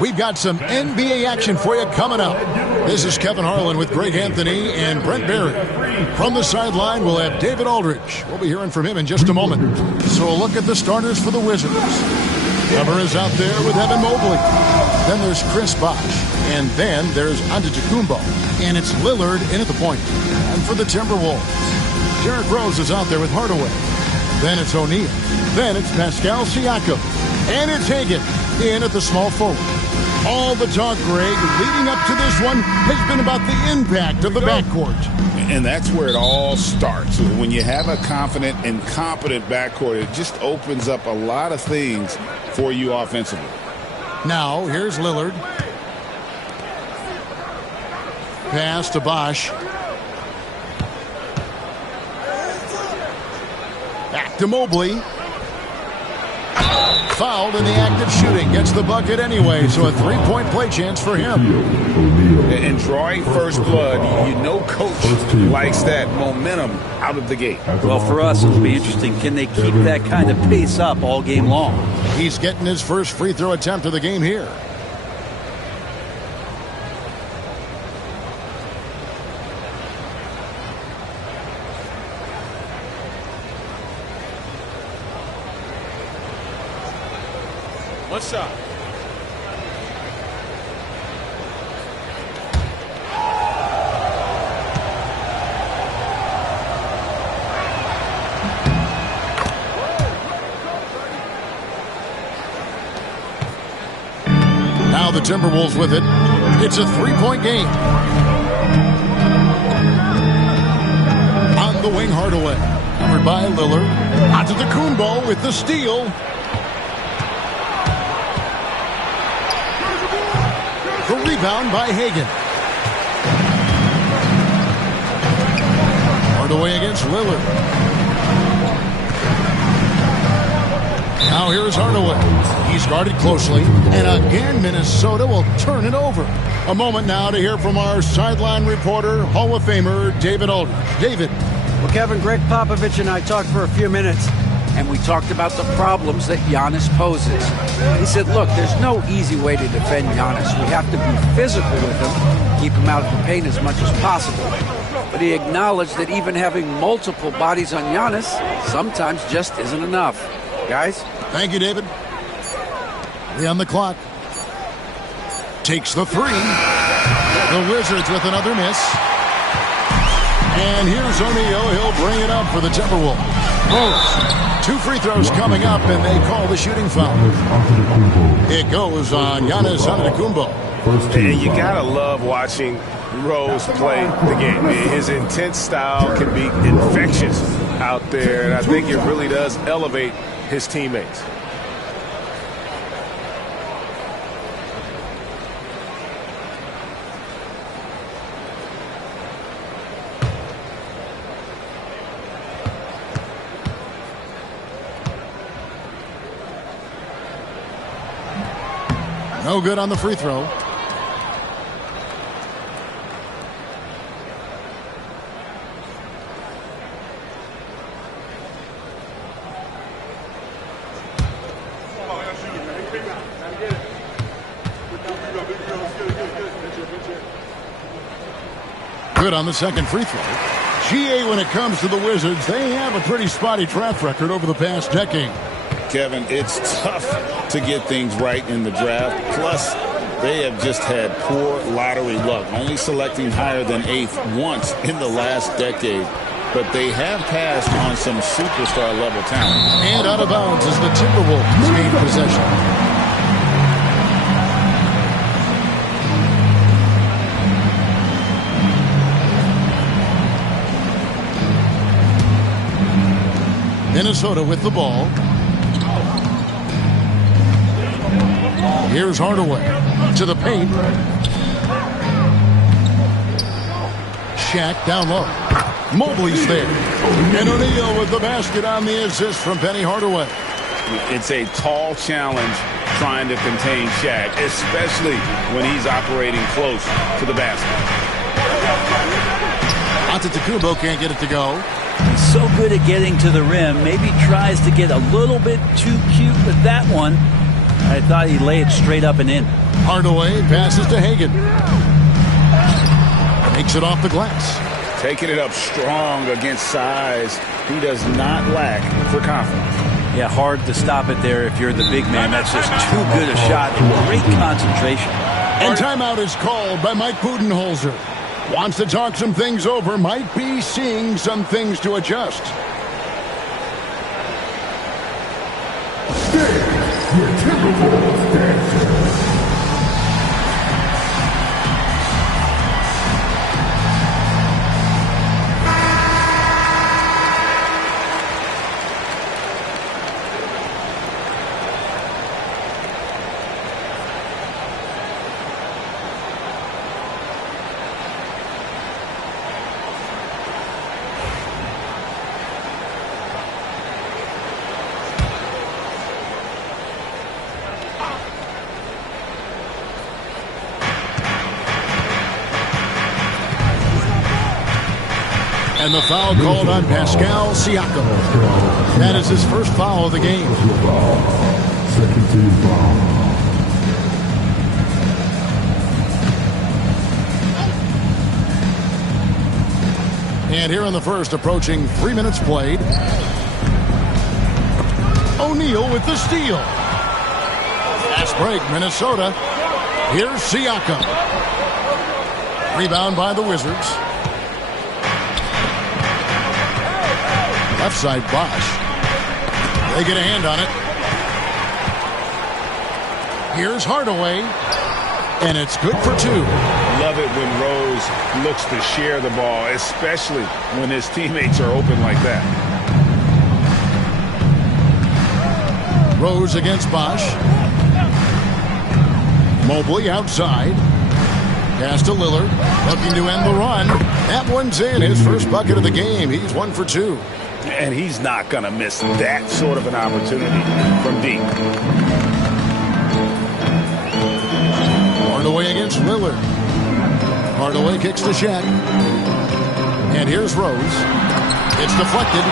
We've got some NBA action for you coming up. This is Kevin Harlan with Greg Anthony and Brent Barry. From the sideline, we'll have David Aldridge. We'll be hearing from him in just a moment. So a look at the starters for the Wizards. Cover is out there with Evan Mobley. Then there's Chris Bosh. And then there's Antetokounmpo. And it's Lillard in at the point. And for the Timberwolves, Derrick Rose is out there with Hardaway. Then it's O'Neal. Then it's Pascal Siakam. And it's Hagan in at the small forward. All the talk, Greg, leading up to this one has been about the impact of the backcourt. And that's where it all starts. When you have a confident and competent backcourt, it just opens up a lot of things for you offensively. Now, here's Lillard. Pass to Bosh. Back to Mobley. Fouled in the act of shooting. Gets the bucket anyway, so a three-point play chance for him. And drawing first blood, you know coach likes that momentum out of the gate. Well, for us, it'll be interesting. Can they keep that kind of pace up all game long? He's getting his first free throw attempt of the game here. What's up? Now the Timberwolves with it. It's a three-point game. On the wing, Hardaway. Covered by Lillard. Antetokounmpo with the steal. The rebound by Hagan. Hardaway against Lillard. Now here's Hardaway. He's guarded closely. And again, Minnesota will turn it over. A moment now to hear from our sideline reporter, Hall of Famer, David Aldridge. David. Well, Kevin, Greg Popovich and I talked for a few minutes, and we talked about the problems that Giannis poses. He said, look, there's no easy way to defend Giannis. We have to be physical with him, keep him out of the paint as much as possible. But he acknowledged that even having multiple bodies on Giannis sometimes just isn't enough. Guys? Thank you, David. 3 on the clock. Takes the three. The Wizards with another miss. And here's O'Neal. He'll bring it up for the Timberwolves. Rose. 2 free throws coming up, and they call the shooting foul. It goes on Giannis Antetokounmpo. And you gotta love watching Rose play the game. His intense style can be infectious out there, and I think it really does elevate his teammates. No good on the free throw. Good on the second free throw. GA, when it comes to the Wizards, they have a pretty spotty track record over the past decade. Kevin, it's tough to get things right in the draft. Plus, they have just had poor lottery luck, only selecting higher than 8th once in the last decade. But they have passed on some superstar-level talent. And out of bounds as the Timberwolves gain possession. Minnesota with the ball. Here's Hardaway to the paint. Shaq down low. Mobley's there. And O'Neal with the basket on the assist from Penny Hardaway. It's a tall challenge trying to contain Shaq, especially when he's operating close to the basket. Antetokounmpo can't get it to go. He's so good at getting to the rim. Maybe tries to get a little bit too cute with that one. I thought he'd lay it straight up and in. Hardaway passes to Hagan. Makes it off the glass. Taking it up strong against size. He does not lack for confidence. Yeah, hard to stop it there if you're the big man. That's just too good a shot and great concentration. And timeout is called by Mike Budenholzer. Wants to talk some things over. Might be seeing some things to adjust. And the foul called on Pascal Siakam. That is his first foul of the game. And here in the first, approaching 3 minutes played. O'Neal with the steal. Fast break, Minnesota. Here's Siakam. Rebound by the Wizards. Left side, Bosch. They get a hand on it. Here's Hardaway. And it's good for two. Love it when Rose looks to share the ball, especially when his teammates are open like that. Rose against Bosch. Mobley outside. Pass to Lillard. Looking to end the run. That one's in. His first bucket of the game. He's 1 for 2. And he's not going to miss that sort of an opportunity from deep. Hardaway against Lillard. Hardaway kicks to Shaq. And here's Rose. It's deflected.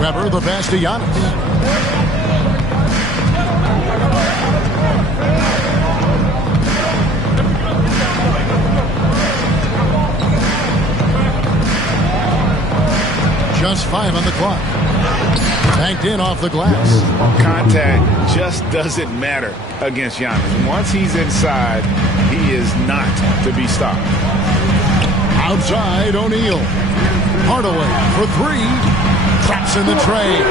Weber, the pass to Giannis. Just 5 on the clock. Banked in off the glass. Contact just doesn't matter against Giannis. Once he's inside, he is not to be stopped. Outside, O'Neal. Hardaway for 3. Traps in the tray.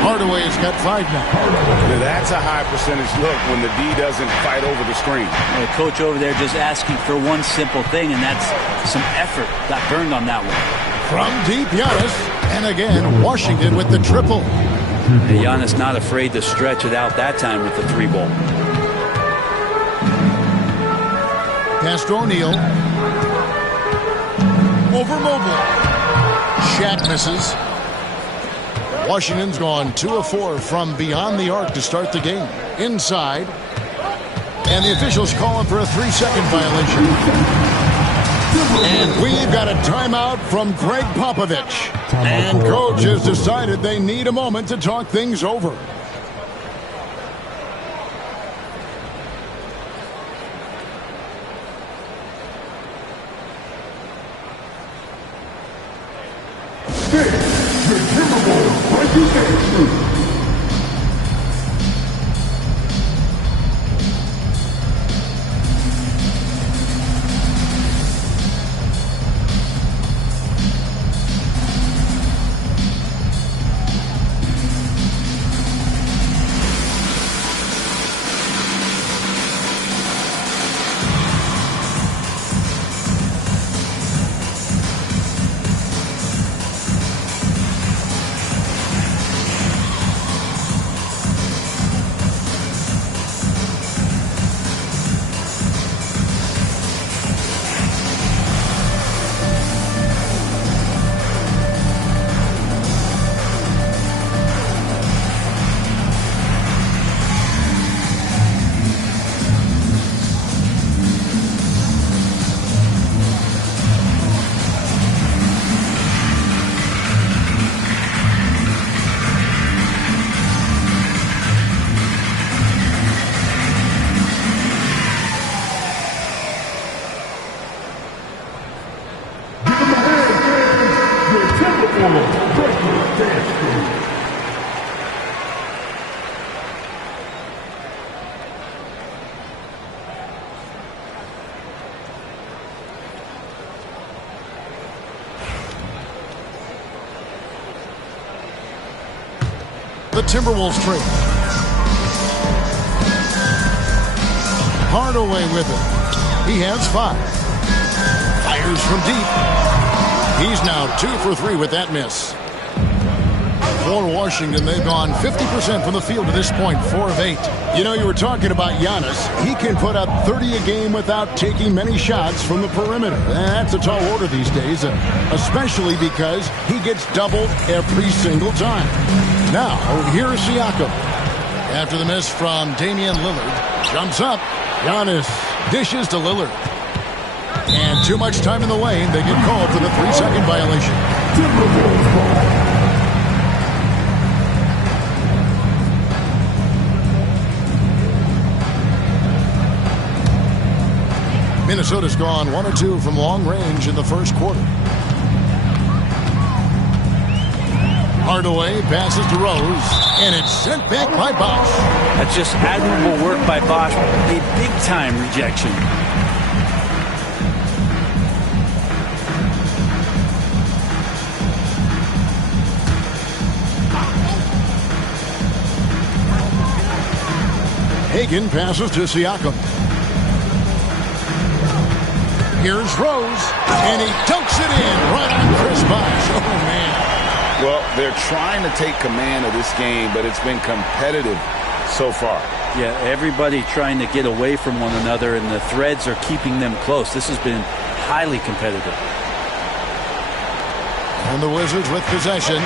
Hardaway's got 5 now. That's a high percentage look when the D doesn't fight over the screen. The coach over there just asking for one simple thing, and that's some effort. Got burned on that one. From deep, Giannis. And again, Washington with the triple. And Giannis not afraid to stretch it out that time with the 3 ball. Pass to O'Neal. Over Mobley. Shaq misses. Washington's gone 2 of 4 from beyond the arc to start the game. Inside. And the officials calling for a 3-second violation. And we've got a timeout from Greg Popovich. And coach has decided they need a moment to talk things over. The Timberwolves trail. Hardaway with it. He has 5. Fires from deep. He's now 2 for 3 with that miss. For Washington, they've gone 50% from the field to this point, 4 of 8. You know, you were talking about Giannis. He can put up 30 a game without taking many shots from the perimeter. That's a tall order these days, especially because he gets doubled every single time. Now, here's Siakam. After the miss from Damian Lillard, jumps up. Giannis dishes to Lillard. And too much time in the lane. They get called for the 3-second violation. Minnesota's gone 1 of 2 from long range in the first quarter. Hardaway passes to Rose, and it's sent back by Bosch. That's just admirable work by Bosch. A big-time rejection. Hagan passes to Siakam. Here's Rose, and he dunks it in right on Chris Bosch. Oh, man. Well, they're trying to take command of this game, but it's been competitive so far. Yeah, everybody trying to get away from one another, and the threads are keeping them close. This has been highly competitive. And the Wizards with possession.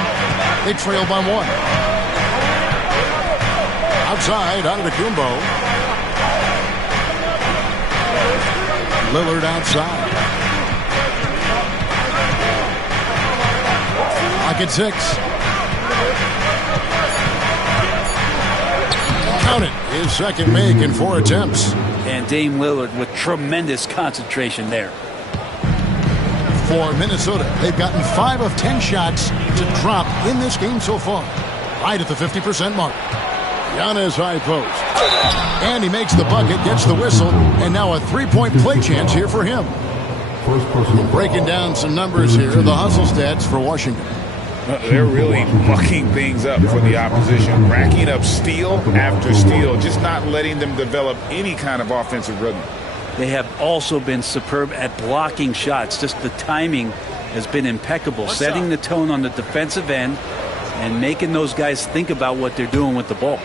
They trail by 1. Outside, Antetokounmpo. Lillard outside. Clock at 6. Count it. His second make in 4 attempts. And Dame Lillard with tremendous concentration there. For Minnesota, they've gotten 5 of 10 shots to drop in this game so far. Right at the 50% mark. Giannis high post. And he makes the bucket, gets the whistle, and now a 3-point play chance here for him. Breaking down some numbers here, the hustle stats for Washington. They're really mucking things up for the opposition, racking up steal after steal, just not letting them develop any kind of offensive rhythm. They have also been superb at blocking shots. Just the timing has been impeccable, setting the tone on the defensive end and making those guys think about what they're doing with the ball.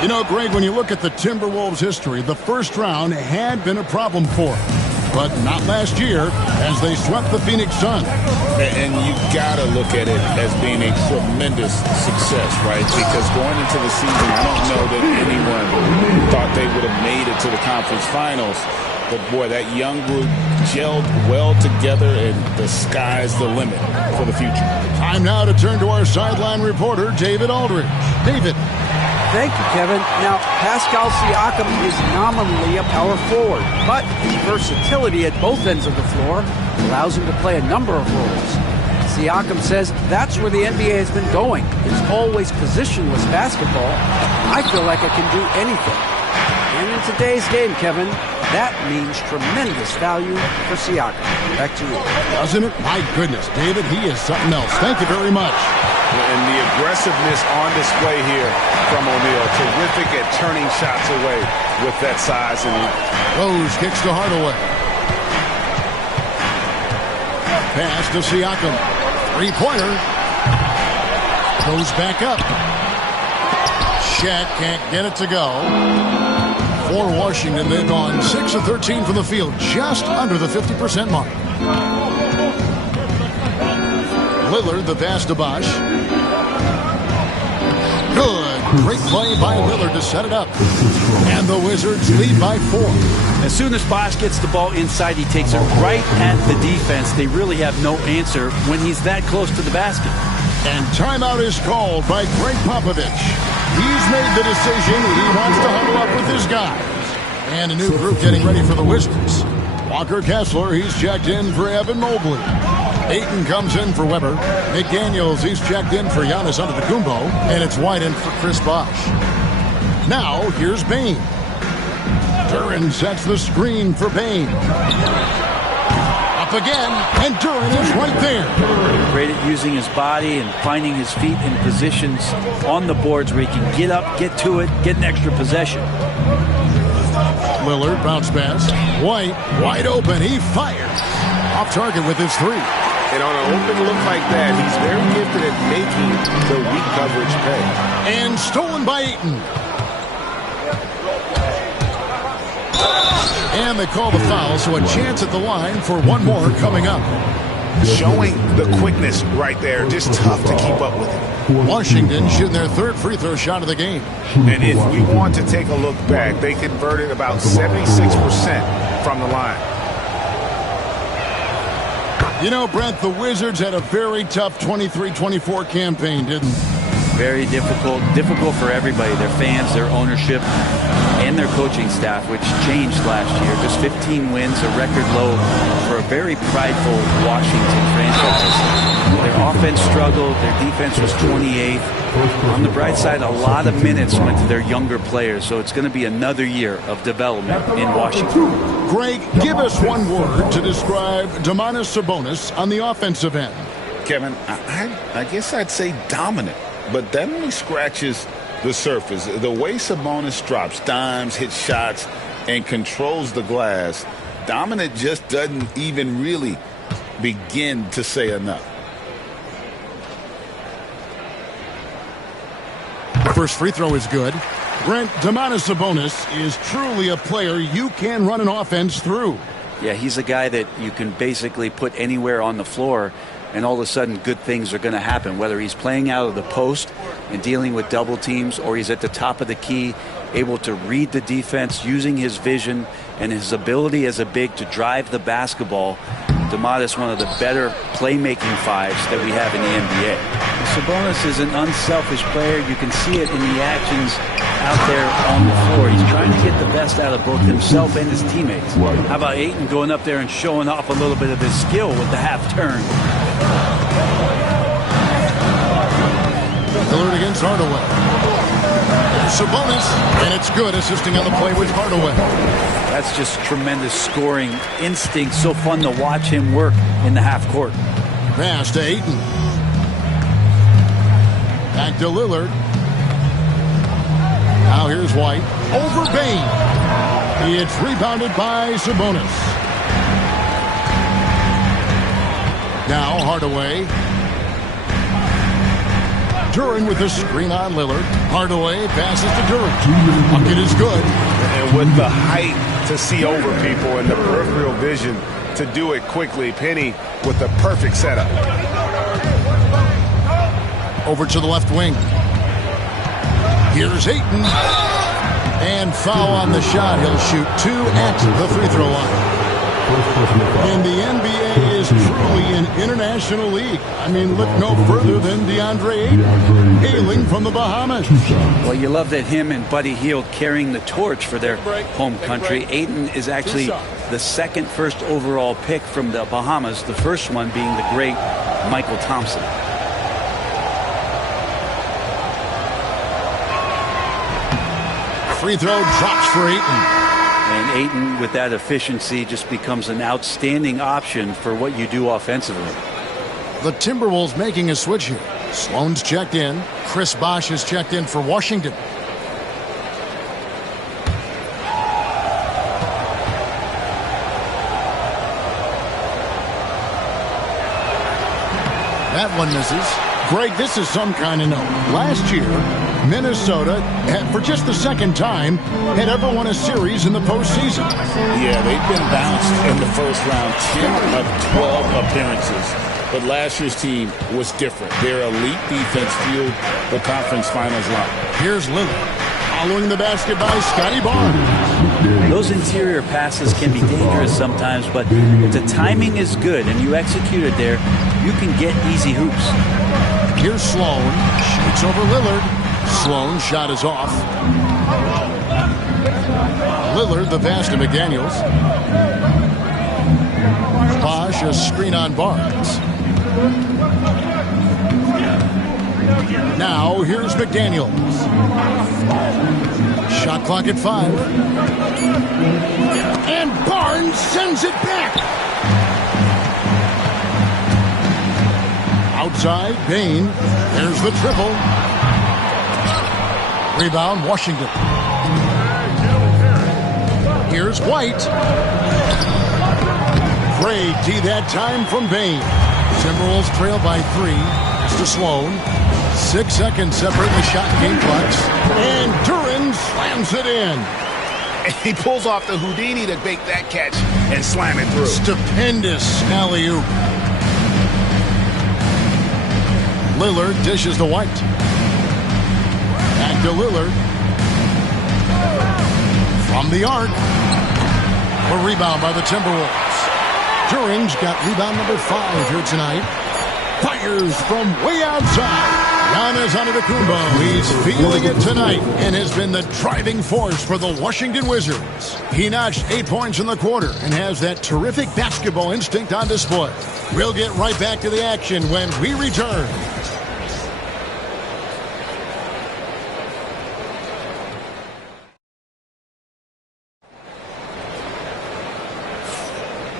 You know, Greg, when you look at the Timberwolves' history, the first round had been a problem for them. But not last year, as they swept the Phoenix Suns. And you got to look at it as being a tremendous success, right? Because going into the season, I don't know that anyone thought they would have made it to the conference finals. But, boy, that young group gelled well together, and the sky's the limit for the future. Time now to turn to our sideline reporter, David Aldridge. David. Thank you, Kevin. Now, Pascal Siakam is nominally a power forward, but his versatility at both ends of the floor allows him to play a number of roles. Siakam says that's where the NBA has been going. It's always positionless basketball. I feel like I can do anything. And in today's game, Kevin, that means tremendous value for Siakam. Back to you. Doesn't it? My goodness, David, he is something else. Thank you very much. And the aggressiveness on display here from O'Neal. Terrific at turning shots away with that size. And Rose kicks to Hardaway. Pass to Siakam. Three-pointer. Goes back up. Shaq can't get it to go. For Washington, they've gone 6 of 13 from the field, just under the 50% mark. Lillard, the pass to Bosch. Good. Great play by Lillard to set it up. And the Wizards lead by 4. As soon as Bosch gets the ball inside, he takes it right at the defense. They really have no answer when he's that close to the basket. And timeout is called by Greg Popovich. He's made the decision. He wants to huddle up with his guys. And a new group getting ready for the Wizards. Walker Kessler, he's checked in for Evan Mobley. Ayton comes in for Weber. McDaniels, he's checked in for Giannis Antetokounmpo. And it's White in for Chris Bosh. Now here's Bain. Duran sets the screen for Bain. Up again, and Duran is right there. Great at using his body and finding his feet in positions on the boards where he can get up, get to it, get an extra possession. Lillard bounce pass. White wide open. He fires. Off target with his three. And on an open look like that, he's very gifted at making the weak coverage pay. And stolen by Ayton. And they call the foul, so a chance at the line for one more coming up. Showing the quickness right there. Just tough to keep up with it. Washington shooting their third free throw shot of the game. And if we want to take a look back, they converted about 76% from the line. You know, Brent, the Wizards had a very tough 23-24 campaign, didn't they? Very difficult for everybody, their fans, their ownership, and their coaching staff, which changed last year. Just 15 wins, a record low for a very prideful Washington franchise. Their offense struggled, their defense was 28th. On the bright side, a lot of minutes went to their younger players, so it's going to be another year of development in Washington. Greg, give us one word to describe Domantas Sabonis on the offensive end. Kevin, I guess I'd say dominant, but that only scratches the surface. The way Sabonis drops dimes, hits shots, and controls the glass, dominant just doesn't even really begin to say enough. The first free throw is good. Brent, Domantas Sabonis is truly a player you can run an offense through. Yeah, he's a guy that you can basically put anywhere on the floor, and all of a sudden good things are going to happen, whether he's playing out of the post and dealing with double teams, or he's at the top of the key, able to read the defense, using his vision and his ability as a big to drive the basketball. Domantas, one of the better playmaking fives that we have in the NBA. Sabonis is an unselfish player. You can see it in the actions out there on the floor. He's trying to get the best out of both himself and his teammates. How about Ayton going up there and showing off a little bit of his skill with the half turn? Lillard against Hardaway. There's Sabonis, and it's good, assisting on the play with Hardaway. That's just tremendous scoring instinct. So fun to watch him work in the half court. Pass to Ayton. Back to Lillard. Now here's White. Over Bain. It's rebounded by Sabonis. Now Hardaway. Duran with the screen on Lillard. Hardaway passes to Duran. Bucket is good. And with the height to see over people and the peripheral vision to do it quickly, Penny with the perfect setup. Over to the left wing. Here's Ayton. And foul on the shot. He'll shoot two at the free throw line. And the NBA is truly an international league. I mean, look no further than DeAndre Ayton, hailing from the Bahamas. Well, you love that him and Buddy Hield carrying the torch for their home country. Ayton is actually the second first overall pick from the Bahamas, the first one being the great Michael Thompson. Free throw drops for Ayton. And Ayton, with that efficiency, just becomes an outstanding option for what you do offensively. The Timberwolves making a switch here. Sloan's checked in. Chris Bosh has checked in for Washington. That one misses. Greg, this is some kind of note. Last year, Minnesota, for just the second time, had ever won a series in the postseason. Yeah, they've been bounced in the first round 10 of 12 appearances. But last year's team was different. Their elite defense fueled the conference finals line. Here's Lillard. Following the basket by Scotty Barnes. Those interior passes can be dangerous sometimes, but if the timing is good and you execute it there, you can get easy hoops. Here's Sloan. Shoots over Lillard. Sloan's shot is off. Lillard, the pass to McDaniels. Bosh, a screen on Barnes. Now here's McDaniels. Shot clock at 5. And Barnes sends it back. Outside, Bain. There's the triple. Rebound, Washington. Here's White. Great D that time from Bain. Timberwolves trail by 3. It's to Sloan. 6 seconds separating the shot and game clocks. And Duran slams it in. And he pulls off the Houdini to make that catch and slam it through. Stupendous alley-oop. Lillard dishes to White. Back to Lillard. From the arc. A rebound by the Timberwolves. Duran's got rebound number 5 here tonight. Fires from way outside. Giannis Antetokounmpo. He's feeling it tonight and has been the driving force for the Washington Wizards. He notched 8 points in the quarter and has that terrific basketball instinct on display. We'll get right back to the action when we return.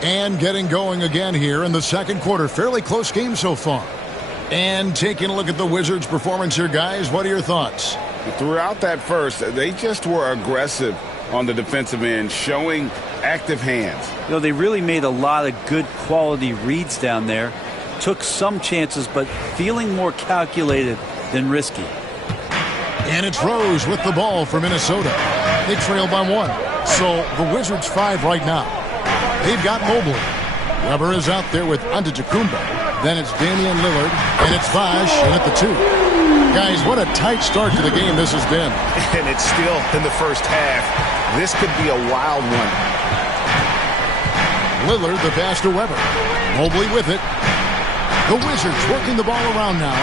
And getting going again here in the second quarter. Fairly close game so far. And taking a look at the Wizards' performance here, guys. What are your thoughts? Throughout that first, they just were aggressive on the defensive end, showing active hands. You know, they really made a lot of good quality reads down there. Took some chances, but feeling more calculated than risky. And it's Rose with the ball for Minnesota. They trail by 1. So the Wizards 5 right now. They've got Mobley. Weber is out there with Antetokounmpo. Then it's Damian Lillard, and it's Bosh, and at the 2. Guys, what a tight start to the game this has been. And it's still in the first half. This could be a wild one. Lillard, the pass to Weber. Mobley with it. The Wizards working the ball around now.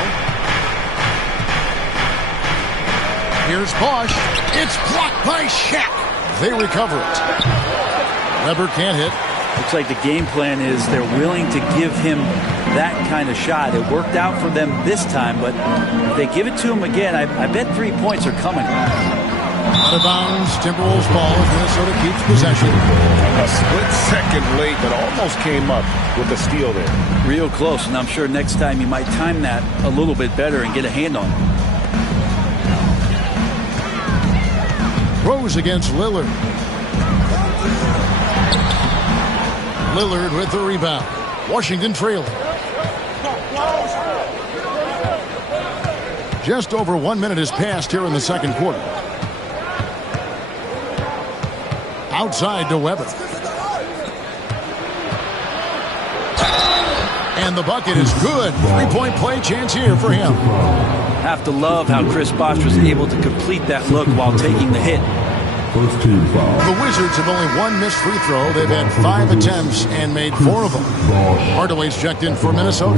Here's Bosh. It's blocked by Shaq. They recover it. Weber can't hit. Looks like the game plan is they're willing to give him that kind of shot. It worked out for them this time, but if they give it to him again, I bet 3 points are coming. Out of bounds, Timberwolves ball as Minnesota keeps possession. A split second late, but almost came up with the steal there. Real close, and I'm sure next time you might time that a little bit better and get a hand on it. Rose against Lillard. Lillard with the rebound. Washington trailing. Just over 1 minute has passed here in the second quarter. Outside to Weber. And the bucket is good. 3-point play chance here for him. Have to love how Chris Bosh was able to complete that look while taking the hit. First team foul. The Wizards have only 1 missed free throw. They've had 5 attempts and made 4 of them. Hardaway's checked in for Minnesota.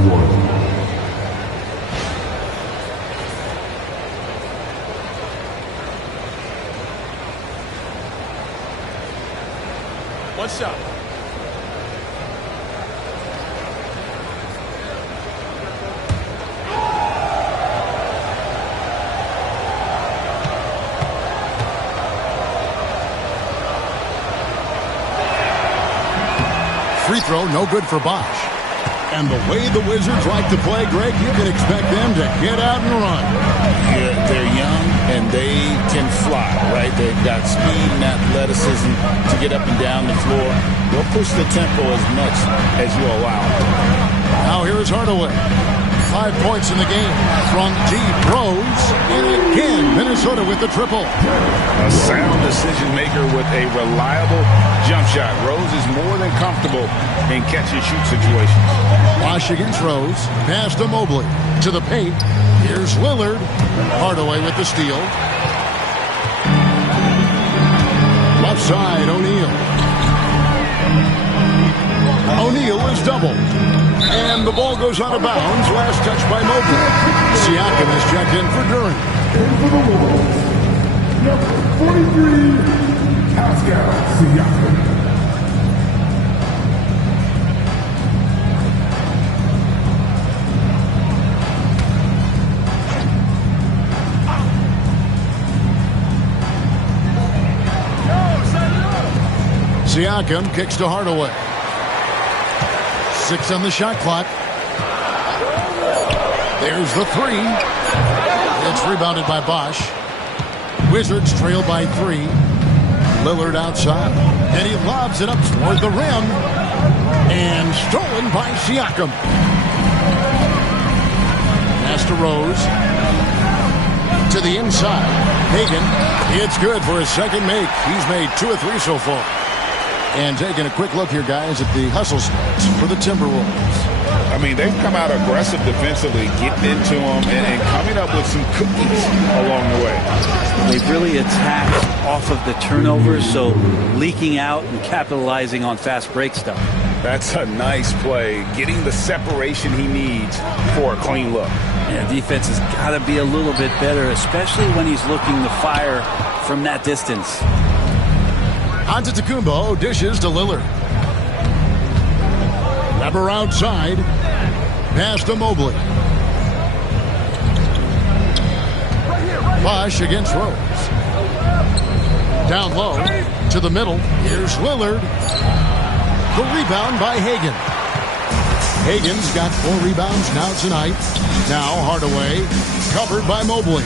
What's up? Free throw, no good for Bosh. And the way the Wizards like to play, Greg, you can expect them to get out and run. They're young and they can fly, right? They've got speed and athleticism to get up and down the floor. They'll push the tempo as much as you allow. Now here's Hardaway. 5 points in the game from deep. Rose, and again Minnesota with the triple. A sound decision maker with a reliable jump shot. Rose is more than comfortable in catch-and-shoot situations. Bosh against Rose. Pass to Mobley. To the paint. Here's Lillard. Hardaway with the steal. Left side, O'Neal. O'Neal is doubled. And the ball goes out of bounds. Last touch by Mobley. Siakam is checked in for Durant. Number 43, Pascal Siakam. Siakam kicks to Hardaway. 6 on the shot clock. There's the three. It's rebounded by Bosch. Wizards trail by 3. Lillard outside. And he lobs it up toward the rim. And stolen by Siakam. Pass to Rose. To the inside. Hagan. It's good for his second make. He's made 2 of 3 so far. And taking a quick look here, guys, at the hustle stats for the Timberwolves. I mean, they've come out aggressive defensively, getting into them and coming up with some cookies along the way. They've really attacked off of the turnovers, so leaking out and capitalizing on fast break stuff. That's a nice play, getting the separation he needs for a clean look. Yeah, defense has got to be a little bit better, especially when he's looking to fire from that distance. Antetokounmpo dishes to Lillard. Grabber outside. Pass to Mobley. Bosch against Rose. Down low to the middle. Here's Lillard. The rebound by Hagan. Hagan's got 4 rebounds now tonight. Now Hardaway covered by Mobley.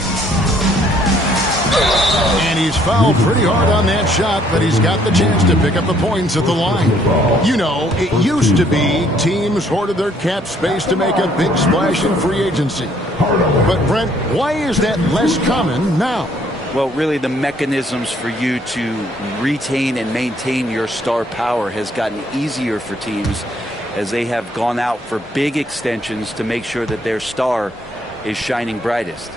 And he's fouled pretty hard on that shot, but he's got the chance to pick up the points at the line. You know, it used to be teams hoarded their cap space to make a big splash in free agency. But, Brent, why is that less common now? Well, really the mechanisms for you to retain and maintain your star power has gotten easier for teams as they have gone out for big extensions to make sure that their star is shining brightest.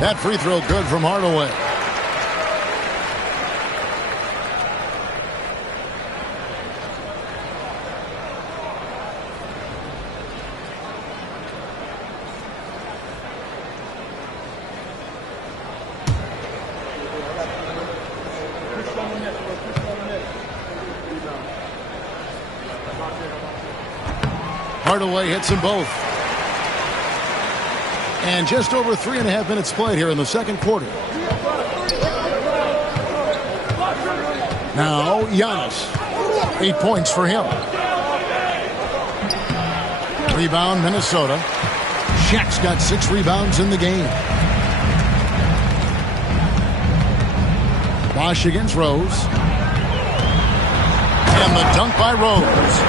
That free throw good from Hardaway. Hardaway hits them both. And just over 3.5 minutes played here in the second quarter. Now Giannis. 8 points for him. Rebound Minnesota. Shaq's got 6 rebounds in the game. Bosch against Rose. And the dunk by Rose.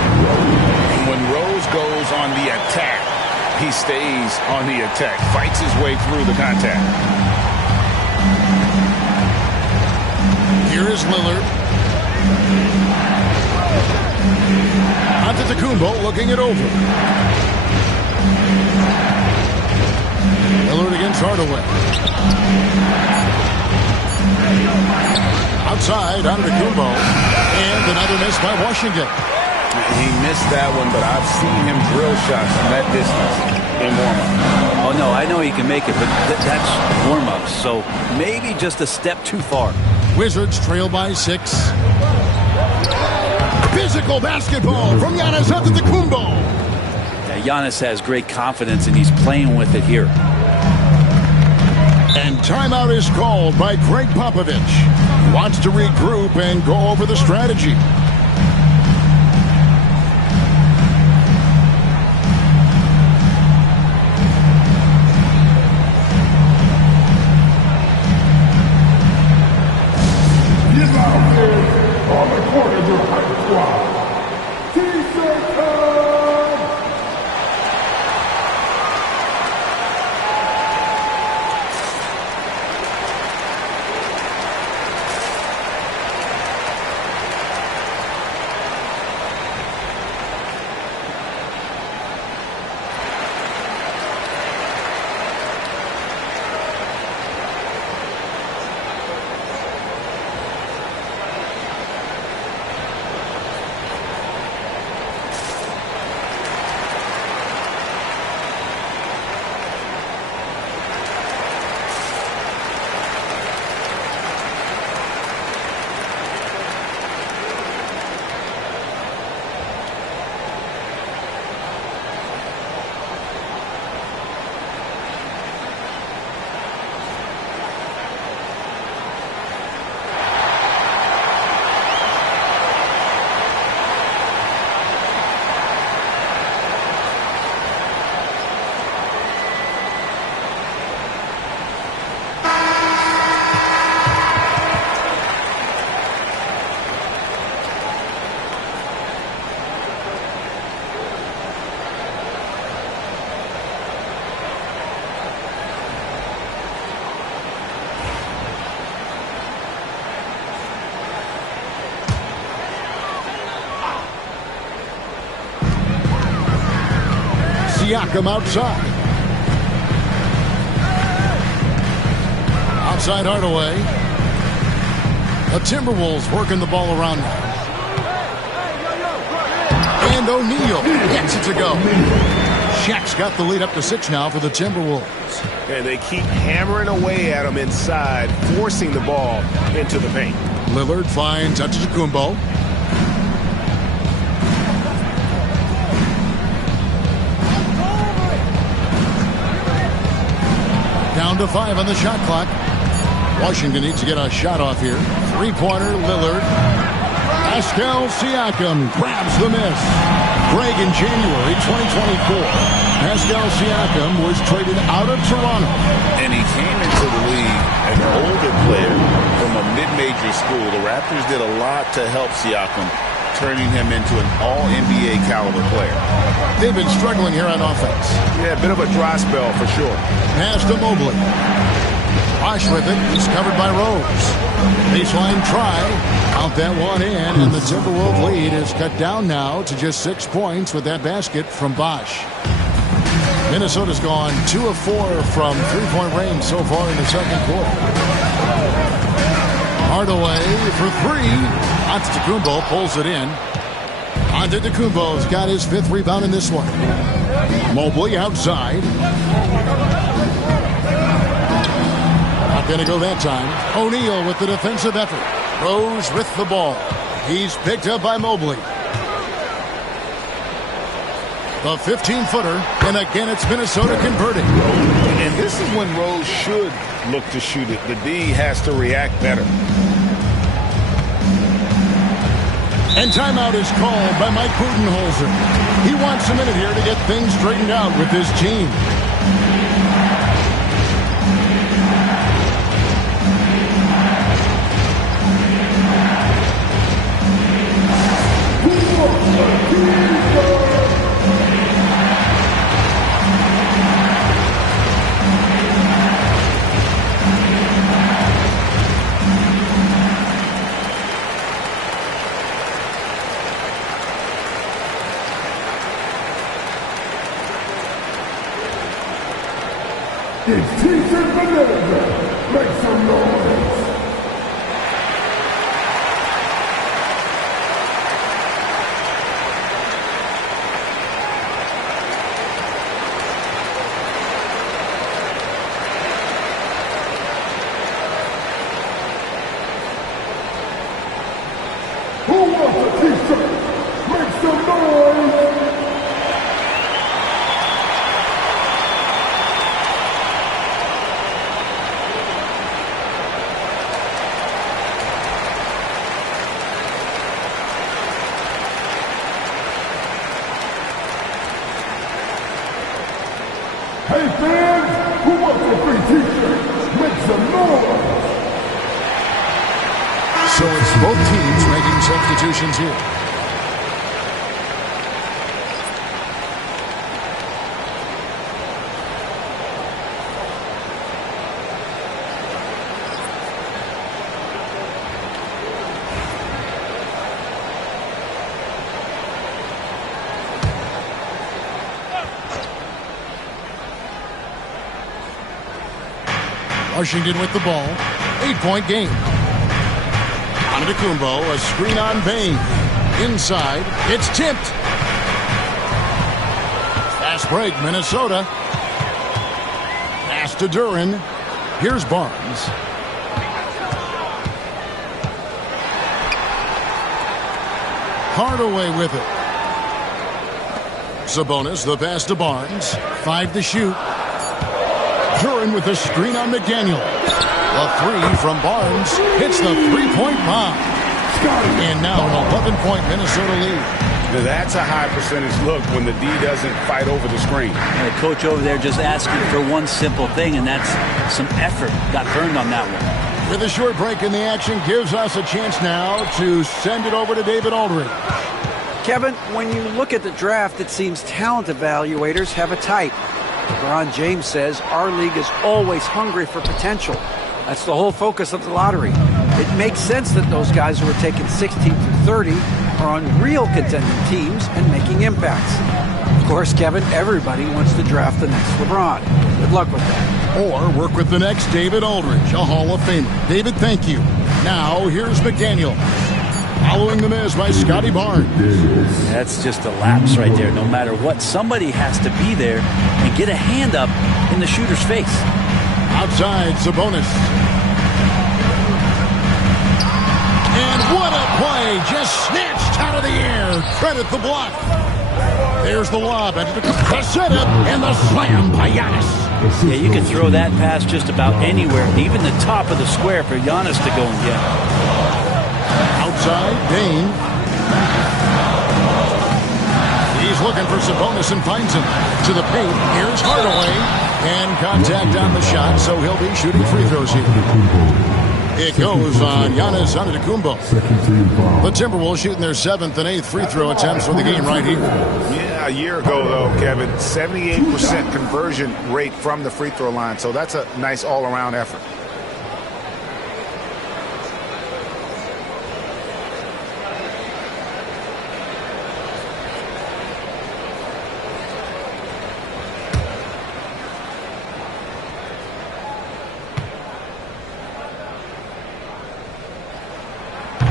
When Rose goes on the attack, he stays on the attack, fights his way through the contact. Here is Lillard. Antetokounmpo looking it over. Lillard against Hardaway. Outside, Antetokounmpo. And another miss by Washington. He missed that one, but I've seen him drill shots from that distance in warm-up. Oh, no, I know he can make it, but that's warm-up, so maybe just a step too far. Wizards trail by 6. Physical basketball from Giannis Antetokounmpo. Yeah, Giannis has great confidence, and he's playing with it here. And timeout is called by Greg Popovich. He wants to regroup and go over the strategy. On the corner of your hype squad, T-Circle! Siakam outside. Outside Hardaway. The Timberwolves working the ball around now. And O'Neal gets it to go. Shaq's got the lead up to 6 now for the Timberwolves. And they keep hammering away at him inside, forcing the ball into the paint. Lillard finds Antetokounmpo. Down to 5 on the shot clock. Washington needs to get a shot off here. Three-pointer, Lillard. Pascal Siakam grabs the miss. Greg, in January 2024, Pascal Siakam was traded out of Toronto. And he came into the league an older player from a mid-major school. The Raptors did a lot to help Siakam, turning him into an all-NBA caliber player. They've been struggling here on offense. Yeah, a bit of a dry spell for sure. Pass to Mobley. Bosh with it. He's covered by Rose. Baseline try. Count that one in, and the Timberwolves lead is cut down now to just 6 points with that basket from Bosh. Minnesota's gone 2 of 4 from three-point range so far in the second quarter. Hardaway for 3. Antetokounmpo pulls it in. Antetokounmpo's got his 5th rebound in this one. Mobley outside. Not going to go that time. O'Neal with the defensive effort. Rose with the ball. He's picked up by Mobley. The 15-footer, and again it's Minnesota converting. And this is when Rose should look to shoot it. The D has to react better. And timeout is called by Mike Budenholzer. He wants a minute here to get things straightened out with his team. It's T-shirt Bonanza. Make some noise. Who wants a T-shirt? Make some noise. Hey fans, who wants a free t-shirt? Make some noise! So it's both teams making substitutions here. Washington with the ball. 8-point game. Antetokounmpo, a screen on Bain. Inside, it's tipped. Fast break, Minnesota. Pass to Duran. Here's Barnes. Hardaway with it. Sabonis, the pass to Barnes. 5 to shoot. Duran with the screen on McDaniel. A 3 from Barnes hits the three-point bomb. And now an 11-point Minnesota lead. Now that's a high percentage look when the D doesn't fight over the screen. And the coach over there just asking for one simple thing, and that's some effort. Got burned on that one. With a short break in the action, gives us a chance now to send it over to David Aldridge. Kevin, when you look at the draft, it seems talent evaluators have a type. LeBron James says our league is always hungry for potential. That's the whole focus of the lottery. It makes sense that those guys who are taken 16 through 30 are on real contending teams and making impacts. course, Kevin, everybody wants to draft the next LeBron. Good luck with that. Or work with the next David Aldridge, a Hall of Famer. David, thank you. Now, here's McDaniel. Following the miss by Scotty Barnes. That's just a lapse right there. No matter what, somebody has to be there and get a hand up in the shooter's face. Outside, Sabonis. And what a play! Just snatched out of the air. Credit the block. There's the lob. And the setup and the slam by Giannis. Yeah, you can throw that pass just about anywhere, even the top of the square for Giannis to go and get. Outside, Dane. He's looking for Sabonis and finds him. To the paint. Here's Hardaway. And contact on the shot, so he'll be shooting free throws here. It goes on Giannis Antetokounmpo. The Timberwolves shooting their 7th and 8th free throw attempts for the game right here. Yeah, a year ago, though, Kevin, 78% conversion rate from the free throw line. So that's a nice all-around effort.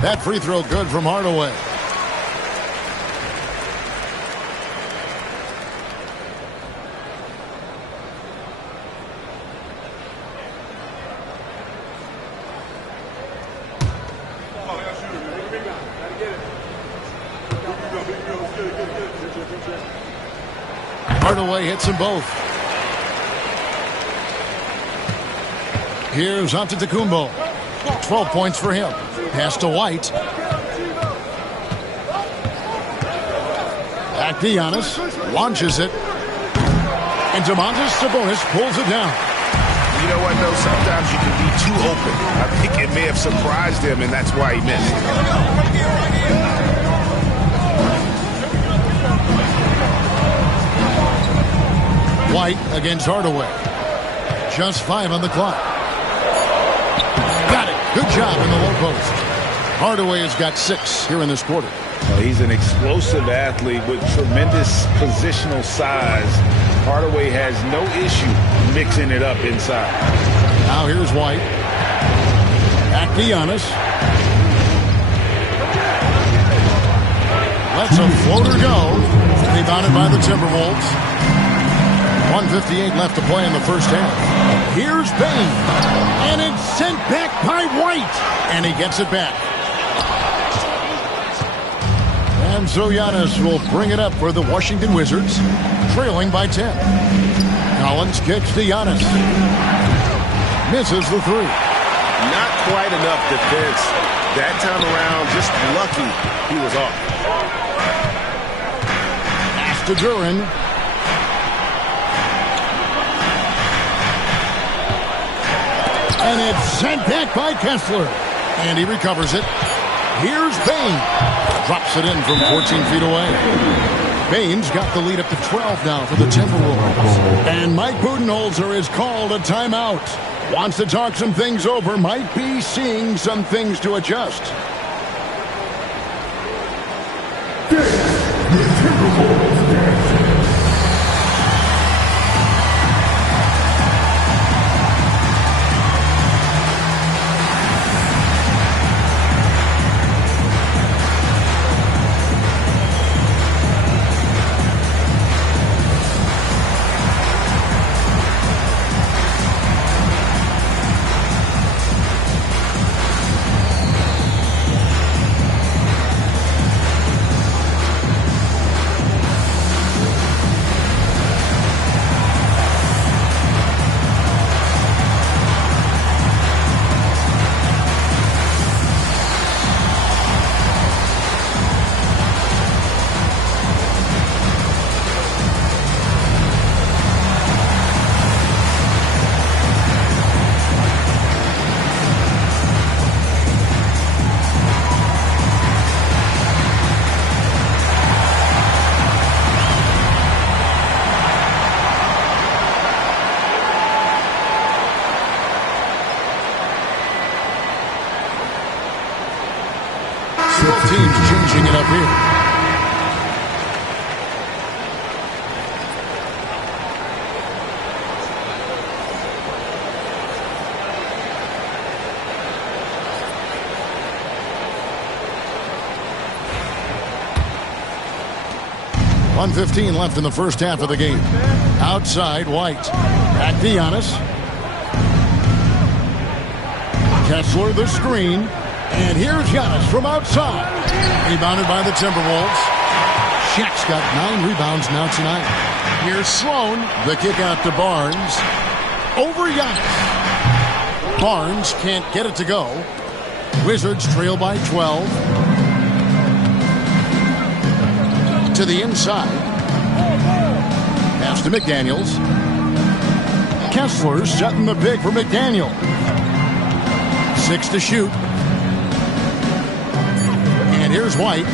That free throw good from Hardaway. Hardaway hits them both. Here's Antetokounmpo. 12 points for him. Pass to White. Back to Giannis. Launches it. And Domantas Sabonis pulls it down. You know what, though? Sometimes you can be too open. I think it may have surprised him, and that's why he missed. White against Hardaway. Just 5 on the clock. Got it. Good job in the low post. Hardaway has got 6 here in this quarter. Well, he's an explosive athlete with tremendous positional size. Hardaway has no issue mixing it up inside. Now here's White. Back to Giannis. Lets a floater go. Rebounded by the Timberwolves. 1:58 left to play in the first half. Here's Bane. And it's sent back by White. And he gets it back. And so Giannis will bring it up for the Washington Wizards, trailing by 10. Collins kicks to Giannis. Misses the 3. Not quite enough defense. That time around, just lucky he was off. Pass to Duran. And it's sent back by Kessler. And he recovers it. Here's Bane. Drops it in from 14 feet away. Bane's got the lead up to 12 now for the Timberwolves. And Mike Budenholzer is called a timeout. Wants to talk some things over. Might be seeing some things to adjust. The Timberwolves dancing. Both teams changing it up here. 1:15 left in the first half of the game. Outside, White. Back to Giannis. Kessler the screen. And here's Giannis from outside. Rebounded by the Timberwolves. Shaq's got 9 rebounds now tonight. Here's Sloan. The kick out to Barnes. Over Giannis. Barnes can't get it to go. Wizards trail by 12. To the inside. Pass to McDaniels. Kessler setting the pick for McDaniel. 6 to shoot. And here's White.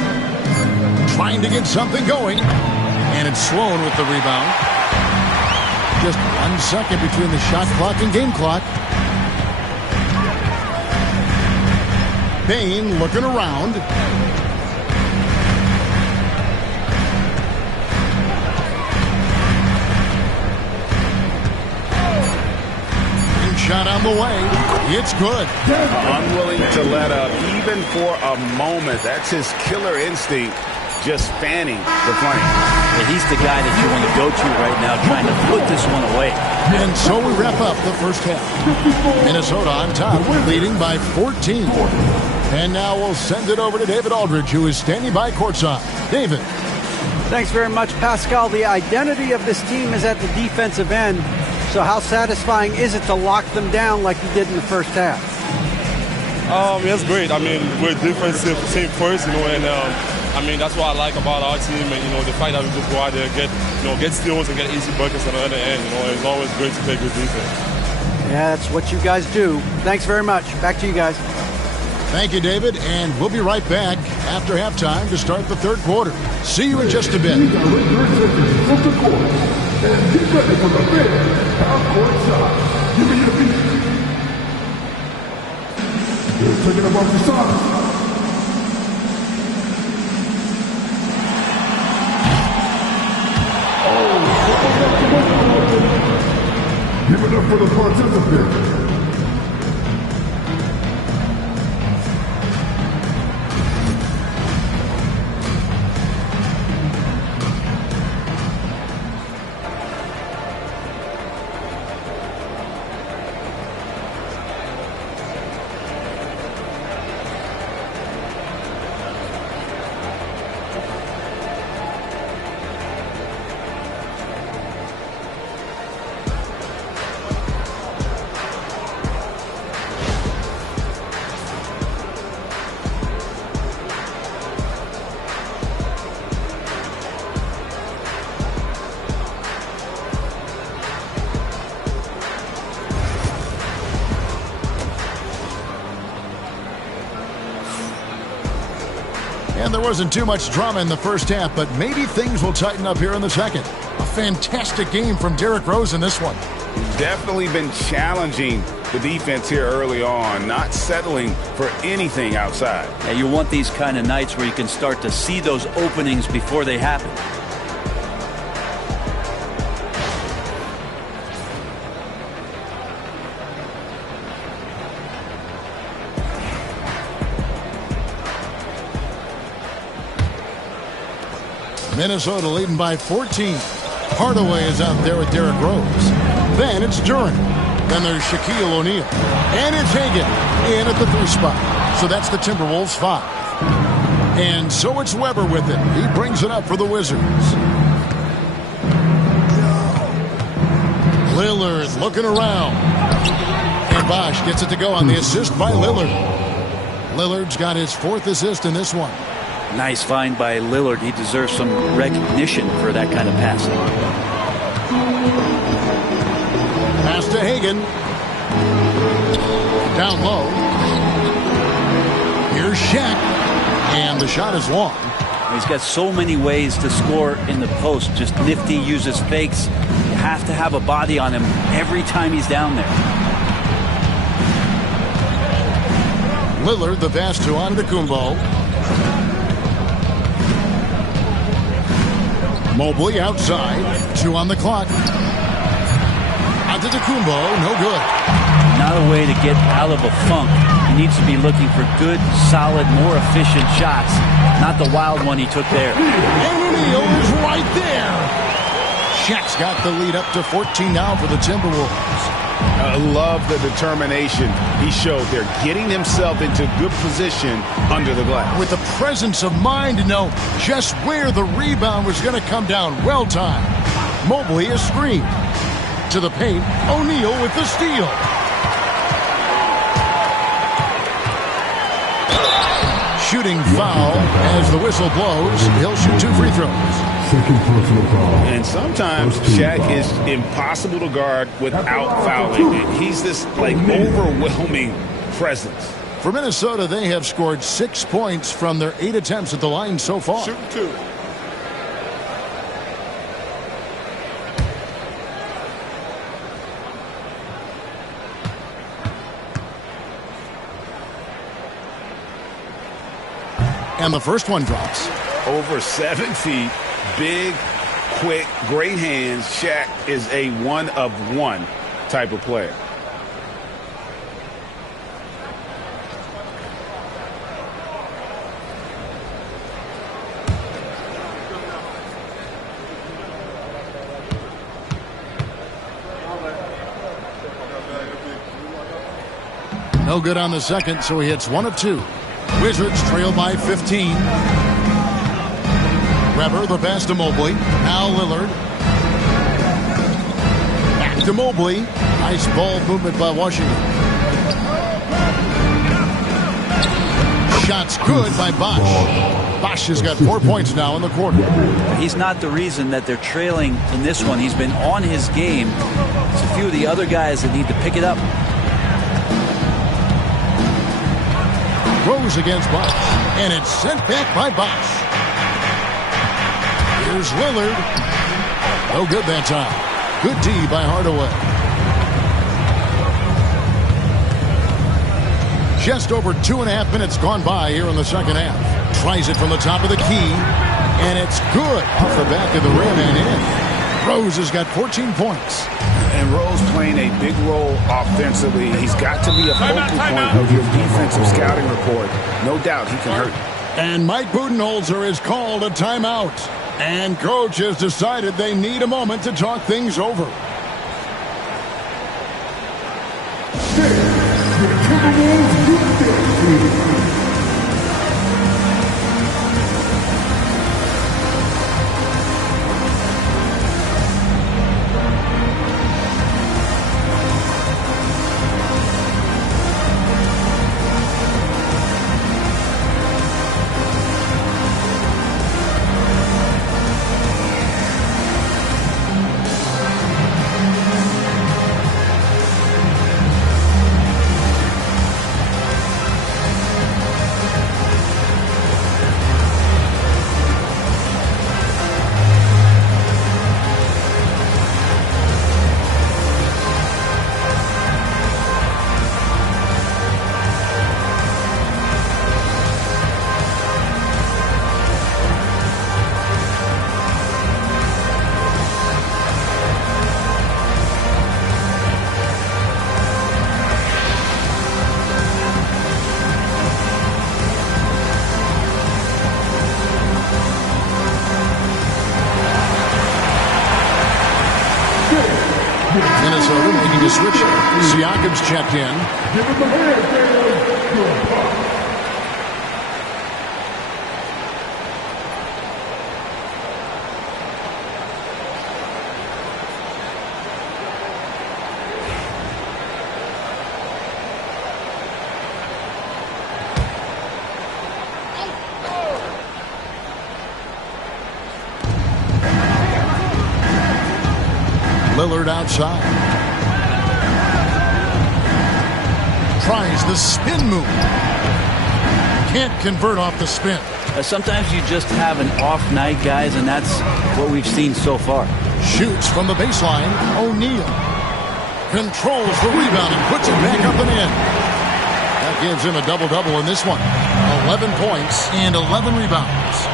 Trying to get something going. And it's Sloan with the rebound. Just 1 second between the shot clock and game clock. Payne looking around. Shot on the way. It's good. Unwilling to let up even for a moment. That's his killer instinct, just fanning the flame. And he's the guy that you want to go to right now, trying to put this one away. And so we wrap up the first half. Minnesota on top, leading by 14. And now we'll send it over to David Aldridge, who is standing by courtside. David. Thanks very much, Pascal. The identity of this team is at the defensive end. So how satisfying is it to lock them down like you did in the first half? It's great. I mean, we're defensive team first, and I mean, that's what I like about our team, and the fact that we just go out there and get steals and get easy buckets on the other end. It's always great to play good defense. Yeah, that's what you guys do. Thanks very much. Back to you guys. Thank you, David, and we'll be right back after halftime to start the third quarter. See you in just a bit. And get ready for the big half-court shot. Give me your feet. They're taking them off the side. Oh, give it up for the participant. And there wasn't too much drama in the first half, but maybe things will tighten up here in the second. A fantastic game from Derrick Rose in this one. He's definitely been challenging the defense here early on, not settling for anything outside. Yeah, you want these kind of nights where you can start to see those openings before they happen. Minnesota leading by 14. Hardaway is out there with Derrick Rose. Then it's Durant. Then there's Shaquille O'Neal. And it's Hagan in at the 3 spot. So that's the Timberwolves 5. And so it's Weber with it. He brings it up for the Wizards. Lillard looking around. And Bosh gets it to go on the assist by Lillard. Lillard's got his 4th assist in this one. Nice find by Lillard. He deserves some recognition for that kind of passing. Pass to Hagan. Down low. Here's Shaq. And the shot is long. He's got so many ways to score in the post. Just nifty, uses fakes. You have to have a body on him every time he's down there. Lillard, the pass to Antetokounmpo. Mobley outside. 2 on the clock. Antetokounmpo, no good. Not not a way to get out of a funk. He needs to be looking for good, solid, more efficient shots, not the wild one he took there. And O'Neal is right there. Shaq's got the lead up to 14 now for the Timberwolves. I love the determination he showed there, getting himself into good position under the glass. With the presence of mind to know just where the rebound was going to come down. Well timed. Mobley a screen. To the paint, O'Neal with the steal. Shooting foul as the whistle blows. He'll shoot 2 free throws. Second personal foul. And sometimes Shaq is impossible to guard without fouling. And he's this overwhelming presence. For Minnesota, they have scored 6 points from their 8 attempts at the line so far. Shooting 2. And the first one drops. Over 7 feet, big, quick, great hands. Shaq is a one-of-one type of player. No good on the second, so he hits 1 of 2. Wizards trail by 15. Weber, the pass to Mobley. Now Lillard. Back to Mobley. Nice ball movement by Washington. Shots good by Bosch. Bosch has got 4 points now in the quarter. He's not the reason that they're trailing in this one. He's been on his game. It's a few of the other guys that need to pick it up. Rose against Bosch, and it's sent back by Bosch. Here's Lillard. No good that time. Good D by Hardaway. Just over 2.5 minutes gone by here in the second half. Tries it from the top of the key, and it's good off the back of the rim and in. Rose has got 14 points. And Rose playing a big role offensively. He's got to be a focal point of your defensive scouting report. No doubt he can hurt. And Mike Budenholzer has called a timeout. And coach has decided they need a moment to talk things over. Minnesota making a switch. Siakam's checked in. Give him the hand, Daniel. Lillard outside. Tries the spin move. Can't convert off the spin. Sometimes you just have an off night, guys, and that's what we've seen so far. Shoots from the baseline. O'Neal controls the rebound and puts it back up and in. That gives him a double-double in this one. 11 points and 11 rebounds.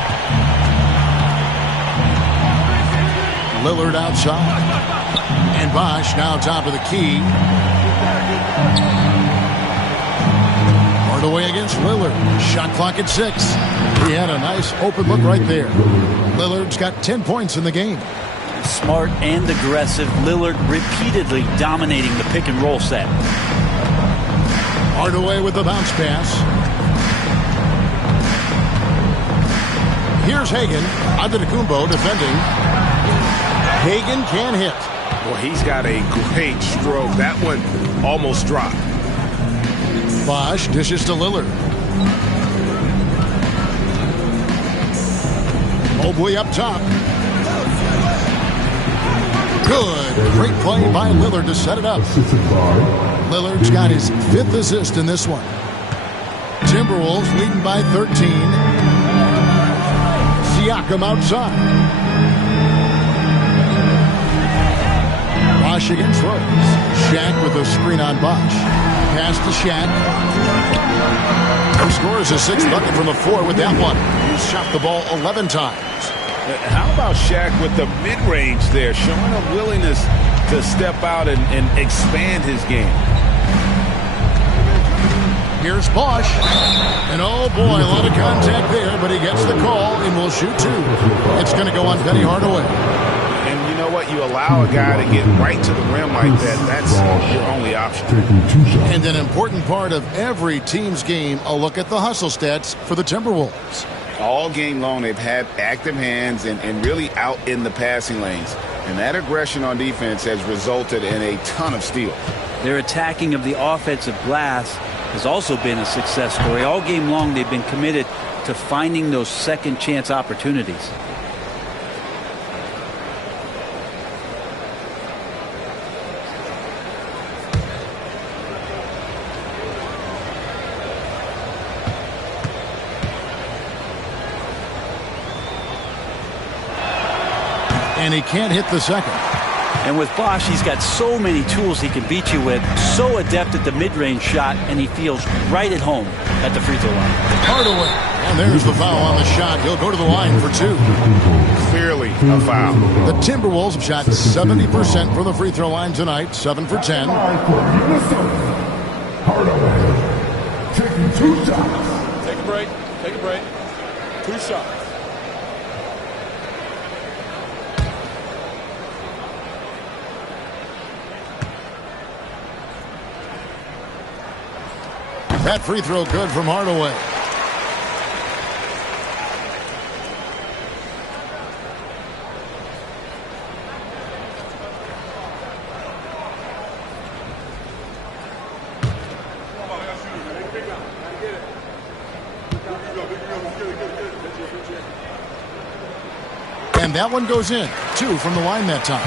Lillard outside. And Bosch now top of the key. Hardaway against Lillard. Shot clock at 6. He had a nice open look right there. Lillard's got 10 points in the game. Smart and aggressive. Lillard repeatedly dominating the pick and roll set. Hardaway with the bounce pass. Here's Hagan. Antetokounmpo defending. Hagan can't hit. Well, he's got a great stroke. That one almost dropped. Bosch dishes to Lillard. Mobley up top. Good. Great play by Lillard to set it up. Lillard's got his 5th assist in this one. Timberwolves leading by 13. Siakam outside. Bosch against Rose. Shaq with a screen on Bosch. Pass to Shaq. He scores his 6th bucket from the floor with that one. He's shot the ball 11 times. How about Shaq with the mid-range there, showing a willingness to step out and expand his game. Here's Bosch. And oh boy, a lot of contact there, but he gets the call and will shoot 2. It's going to go on Penny Hardaway. And you know what? You allow a guy to get right to the rim like that. That's your only option. And an important part of every team's game, a look at the hustle stats for the Timberwolves. All game long, they've had active hands and really out in the passing lanes. And that aggression on defense has resulted in a ton of steals. Their attacking of the offensive glass has also been a success story. All game long, they've been committed to finding those second chance opportunities. And he can't hit the second. And with Bosch, he's got so many tools he can beat you with. So adept at the mid-range shot, and he feels right at home at the free throw line. Hardaway. And there's the foul on the shot. He'll go to the line for 2. Clearly a foul. The Timberwolves have shot 70% from the free throw line tonight. 7 for 10. Hardaway taking 2 shots. Take a break. Take a break. 2 shots. That free throw good from Hardaway. And that one goes in. 2 from the line that time.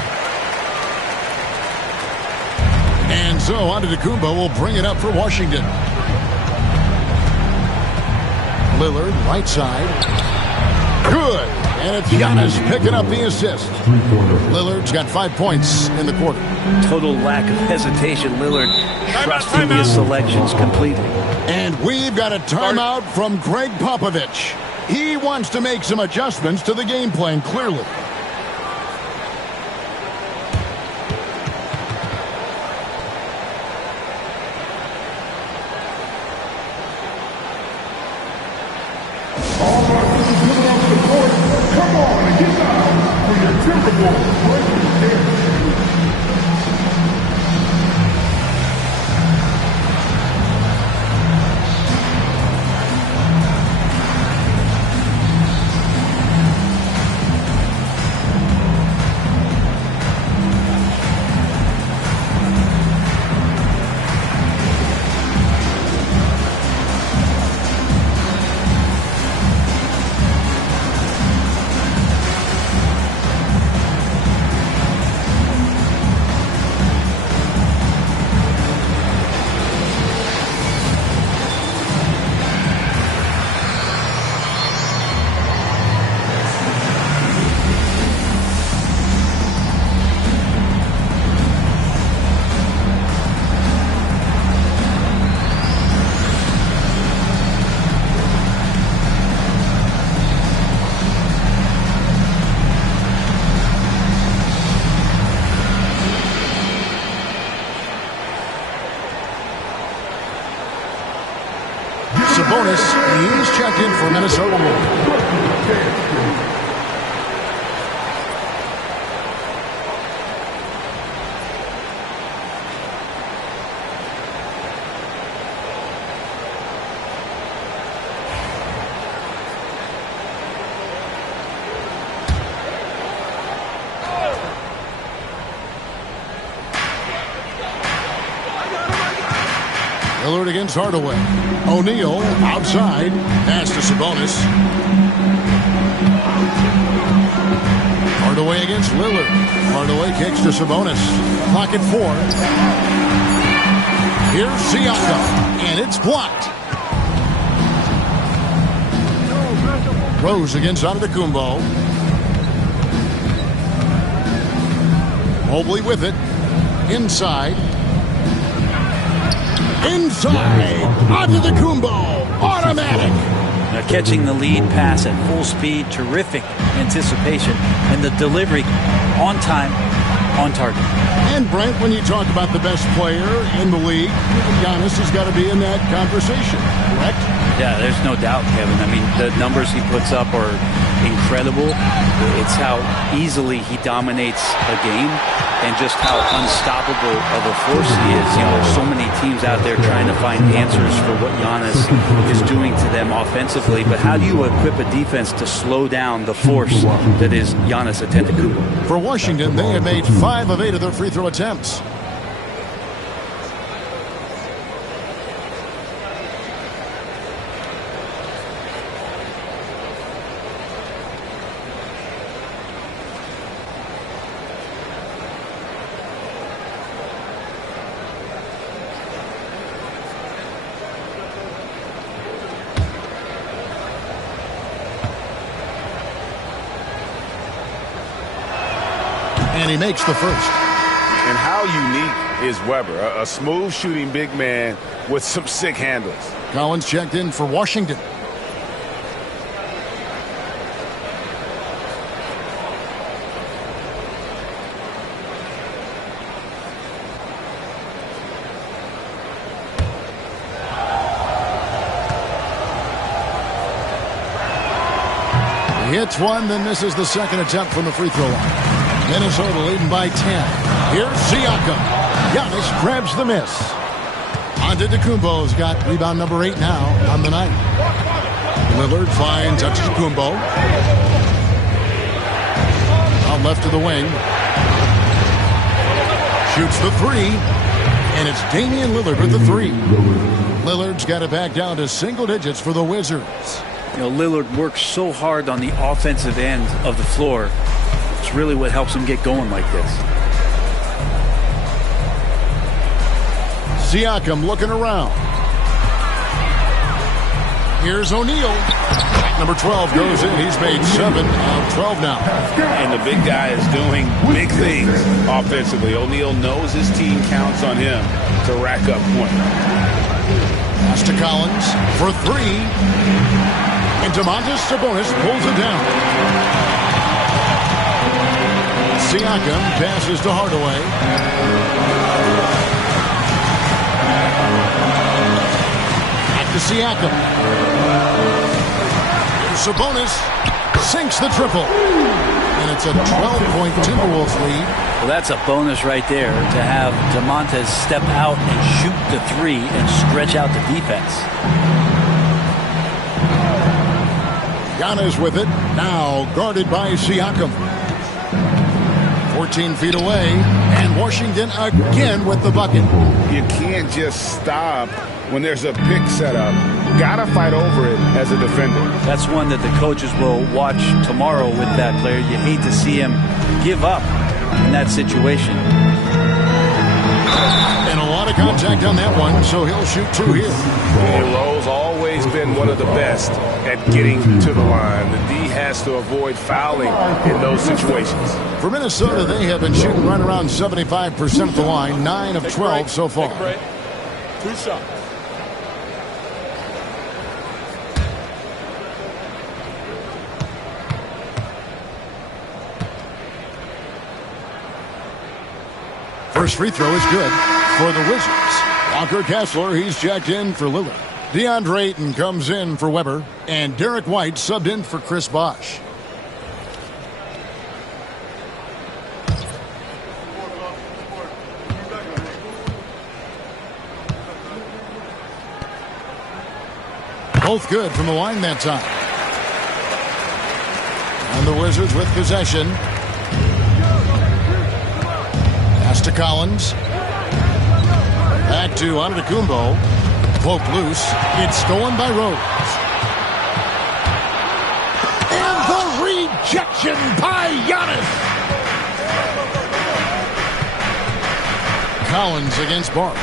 And so Antetokounmpo will bring it up for Washington. Lillard, right side. Good. And it's Giannis picking up the assist. Lillard's got 5 points in the quarter. Total lack of hesitation. Lillard trusting his selections completely. And we've got a timeout from Greg Popovich. He wants to make some adjustments to the game plan, clearly. He's checked in for Minnesota. Lillard against Hardaway. O'Neal outside. Pass to Sabonis. Hardaway against Lillard. Hardaway kicks to Sabonis. Pocket 4. Here's Siakam. And it's blocked. Rose against Antetokounmpo. Mobley with it. Inside. Inside, Antetokounmpo, automatic. Now catching the lead pass at full speed, terrific anticipation, and the delivery on time, on target. And Brent, when you talk about the best player in the league, Giannis has got to be in that conversation, correct? Yeah, there's no doubt, Kevin. I mean, the numbers he puts up are incredible. It's how easily he dominates a game and just how unstoppable of a force he is. You know, there's so many teams out there trying to find answers for what Giannis is doing to them offensively. But how do you equip a defense to slow down the force that is Giannis Antetokounmpo? For Washington, they have made 5 of 8 of their free throw attempts. And he makes the first. And how unique is Weber? A smooth shooting big man with some sick handles. Collins checked in for Washington. He hits one, then misses the second attempt from the free throw line. Minnesota leading by 10. Here's Siakam. Giannis grabs the miss. Antetokounmpo's got rebound number 8 now on the night. Lillard finds Antetokounmpo. Out left to the wing. Shoots the 3. And it's Damian Lillard with the 3. Lillard's got it back down to single digits for the Wizards. You know, Lillard works so hard on the offensive end of the floor. It's really what helps him get going like this. Siakam looking around. Here's O'Neal. Number 12 goes in. He's made 7 of 12 now. And the big guy is doing big things offensively. O'Neal knows his team counts on him to rack up points. Pass to Collins for 3. And Domantas Sabonis pulls it down. Siakam passes to Hardaway. Back to Siakam. Here's Sabonis. Sinks the triple. And it's a 12-point Timberwolves lead. Well, that's a bonus right there to have Domantas step out and shoot the 3 and stretch out the defense. Giannis with it. Now guarded by Siakam. 14 feet away, and Washington again with the bucket. You can't just stop when there's a pick set up. Gotta fight over it as a defender. That's one that the coaches will watch tomorrow with that player. You hate to see him give up in that situation. And a lot of contact on that one, so he'll shoot 2 here. And Lowe's always been one of the best at getting to the line. The D has to avoid fouling in those situations. For Minnesota, they have been shooting right around 75% of the line, 9 of 12 so far. 2 shots. First free throw is good for the Wizards. Walker Kessler, he's checked in for Lillard. DeAndre Ayton comes in for Weber, and Derek White subbed in for Chris Bosh. Both good from the line that time. And the Wizards with possession. Pass to Collins. Back to Antetokounmpo. Poked loose. It's stolen by Rose. And the rejection by Giannis. Collins against Barnes.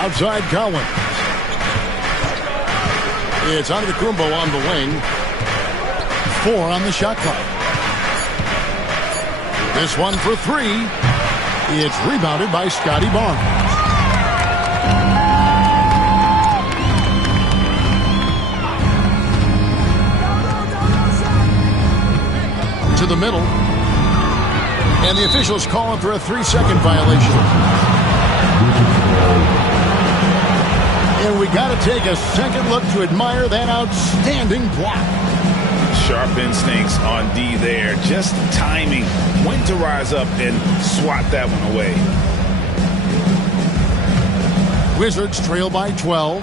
Outside Collins. It's Antetokounmpo on the wing. 4 on the shot clock. This one for 3. It's rebounded by Scotty Barnes. To the middle. And the officials calling for a 3-second violation. And we got to take a second look to admire that outstanding block. Sharp instincts on D there. Just timing when to rise up and swat that one away. Wizards trail by 12.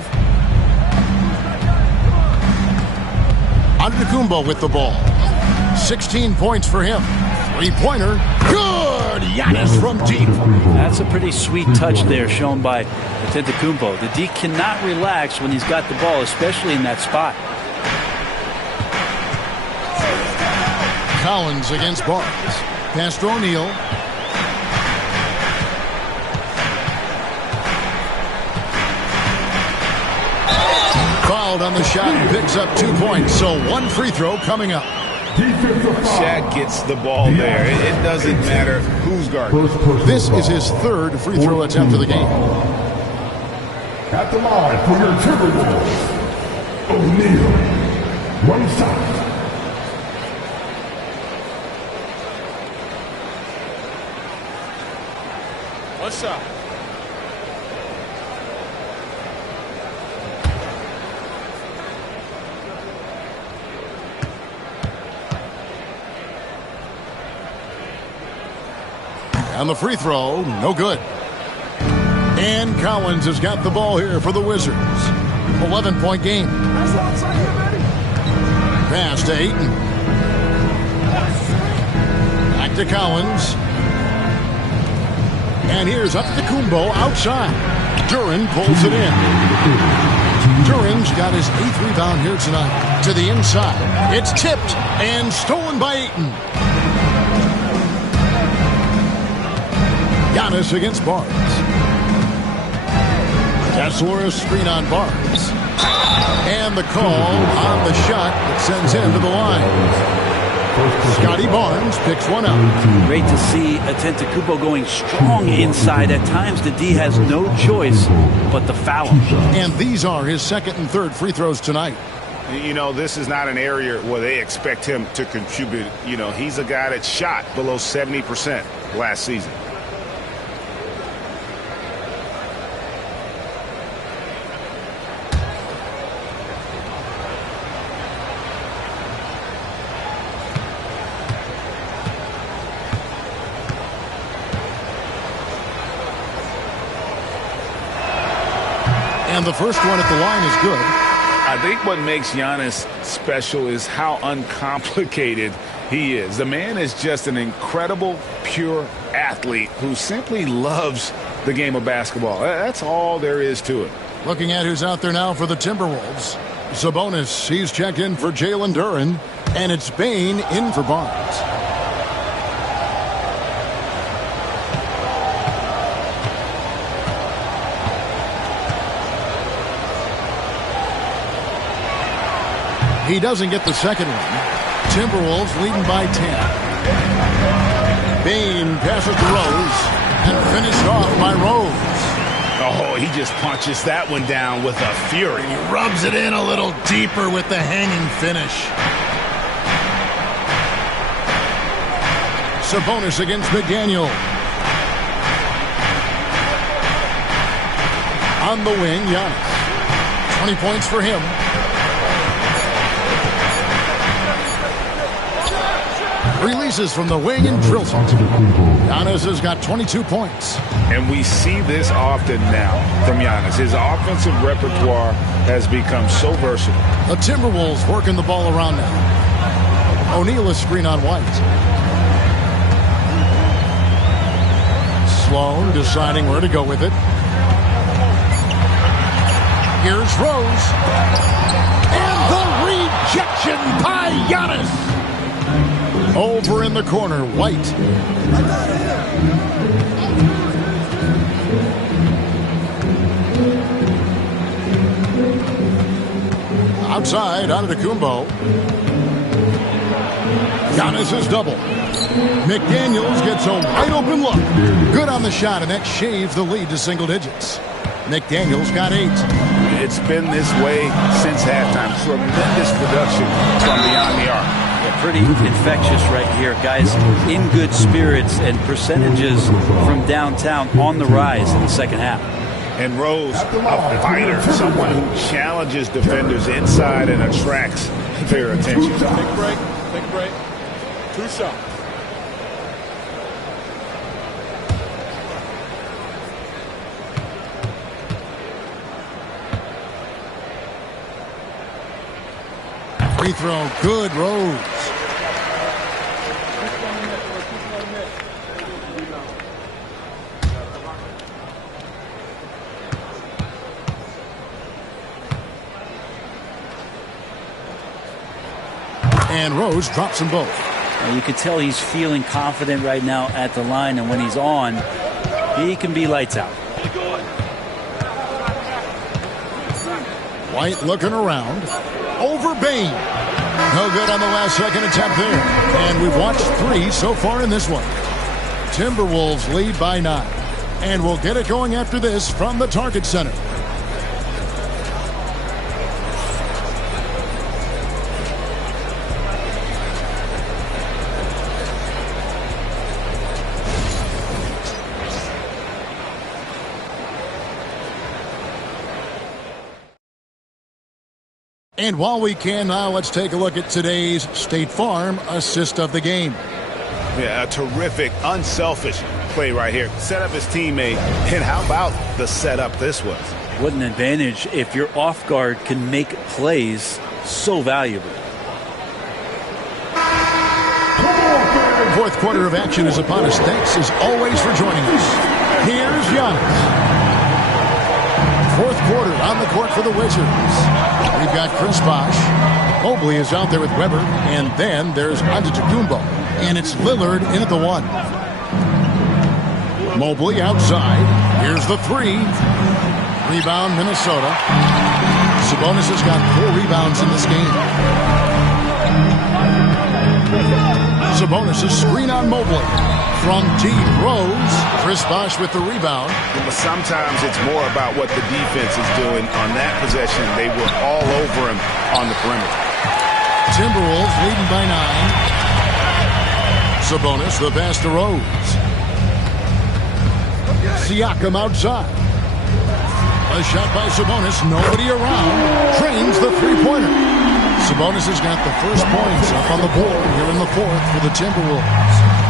Antetokounmpo with the ball. 16 points for him. 3-pointer. Good! Giannis from deep. That's a pretty sweet touch there shown by Antetokounmpo. The D cannot relax when he's got the ball, especially in that spot. Collins against Barnes. Pass to O'Neal. Fouled on the shot and picks up 2 points. So 1 free throw coming up. Shaq gets the ball there. It doesn't matter who's guarding. This is his 3rd free throw attempt of the game. At the line for your Timberwolves, O'Neal. One side. What's up? And the free throw, no good. And Collins has got the ball here for the Wizards. 11-point game. Pass to Ayton. Back to Collins. And here's Antetokounmpo outside. Duran pulls it in. Duran's got his 8th rebound here tonight. To the inside. It's tipped and stolen by Ayton. Giannis against Barnes. Kessler screen on Barnes. And the call on the shot that sends him to the line. Scotty Barnes picks one up. Great to see Antetokounmpo going strong inside. At times, the D has no choice but to foul him. And these are his 2nd and 3rd free throws tonight. You know, this is not an area where they expect him to contribute. You know, he's a guy that shot below 70% last season. And the first one at the line is good. I think what makes Giannis special is how uncomplicated he is. The man is just an incredible, pure athlete who simply loves the game of basketball. That's all there is to it. Looking at who's out there now for the Timberwolves. Sabonis, he's checked in for Jalen Duran. And it's Bane in for Barnes. He doesn't get the second one. Timberwolves leading by 10. Bane passes to Rose and finished off by Rose. Oh, he just punches that one down with a fury. He rubs it in a little deeper with the hanging finish. Sabonis against McDaniel. On the wing, Giannis. 20 points for him. Releases from the wing and drills it. Giannis has got 22 points. And we see this often now from Giannis. His offensive repertoire has become so versatile. The Timberwolves working the ball around now. O'Neal is screen on White. Sloan deciding where to go with it. Here's Rose. And the rejection by Giannis. Over in the corner, White. Outside, Antetokounmpo. Giannis is double. McDaniels gets a wide open look. Good on the shot, and that shaves the lead to single digits. McDaniels got 8. It's been this way since halftime. Tremendous production from beyond the arc. Yeah, pretty infectious right here. Guys in good spirits and percentages from downtown on the rise in the second half. And Rose, a fighter, someone who challenges defenders inside and attracts their attention. Big break. Big break. 2 shots. Free throw, good. Rose. And Rose drops them both. You can tell he's feeling confident right now at the line, and when he's on, he can be lights out. White looking around. Over Bain. No good on the last second attempt there. And we've watched 3 so far in this one. Timberwolves lead by 9. And we'll get it going after this from the Target Center. And while we can now, let's take a look at today's State Farm assist of the game. Yeah, a terrific, unselfish play right here. Set up his teammate, and how about the setup this was? What an advantage if your off guard can make plays so valuable. Fourth quarter of action is upon us. Thanks as always for joining us. Here's Giannis. Fourth quarter on the court for the Wizards. We've got Chris Bosh. Mobley is out there with Weber. And then there's Antetokounmpo. And it's Lillard in at the 1. Mobley outside. Here's the 3. Rebound, Minnesota. Sabonis has got 4 rebounds in this game. Sabonis is screen on Mobley. From deep, Rose. Chris Bosh with the rebound. But sometimes it's more about what the defense is doing on that possession. They were all over him on the perimeter. Timberwolves leading by 9. Sabonis, the pass to Rose. Siakam outside. A shot by Sabonis. Nobody around. Drains the three-pointer. Sabonis has got the first points up on the board here in the fourth for the Timberwolves.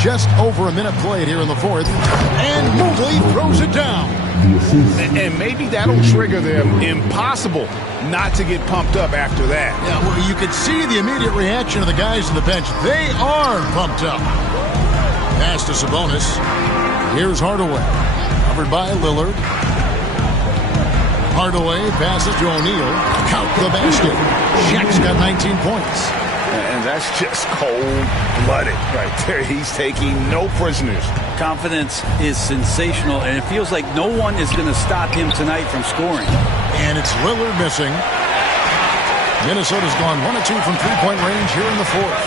Just over a minute played here in the fourth. And Mobley throws it down. And maybe that'll trigger them. Impossible not to get pumped up after that. Yeah, well, you could see the immediate reaction of the guys on the bench. They are pumped up. Pass to Sabonis. Here's Hardaway. Covered by Lillard. Hardaway passes to O'Neal. Count the basket. Shaq's got 19 points. And that's just cold-blooded right there. He's taking no prisoners. Confidence is sensational, and it feels like no one is going to stop him tonight from scoring. And it's Lillard missing. Minnesota's gone 1 of 2 from three-point range here in the fourth.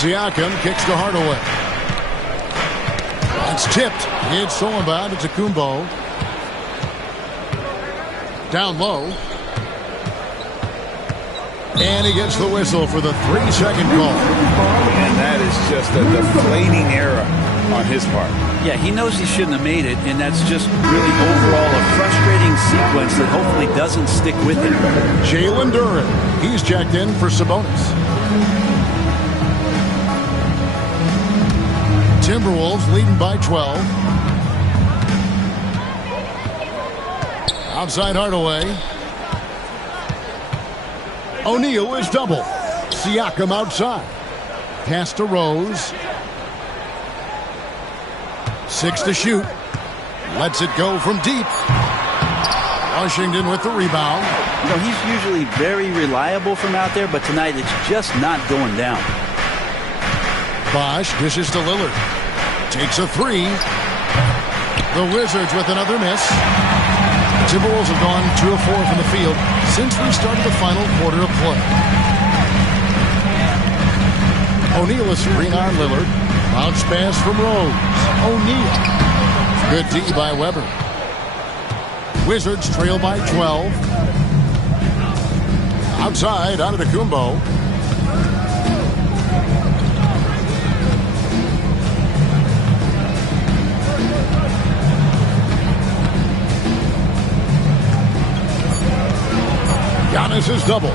Siakam kicks to Hardaway. It's tipped. It's stolen by Antetokounmpo. Down low. And he gets the whistle for the 3-second call. And that is just a deflating era on his part. Yeah, he knows he shouldn't have made it, and that's just really overall a frustrating sequence that hopefully doesn't stick with him. Jalen Duren, he's checked in for Sabonis. Timberwolves leading by 12. Outside Hardaway. O'Neal is double. Siakam outside. Pass to Rose. 6 to shoot. Lets it go from deep. Washington with the rebound. You know, he's usually very reliable from out there, but tonight it's just not going down. Bosh dishes to Lillard. Takes a 3. The Wizards with another miss. Timberwolves have gone 2 of 4 from the field since we started the final quarter of play. O'Neal is screen on Lillard. Bounce pass from Rose. O'Neal. Good D by Weber. Wizards trail by 12. Outside, Antetokounmpo. Giannis is double.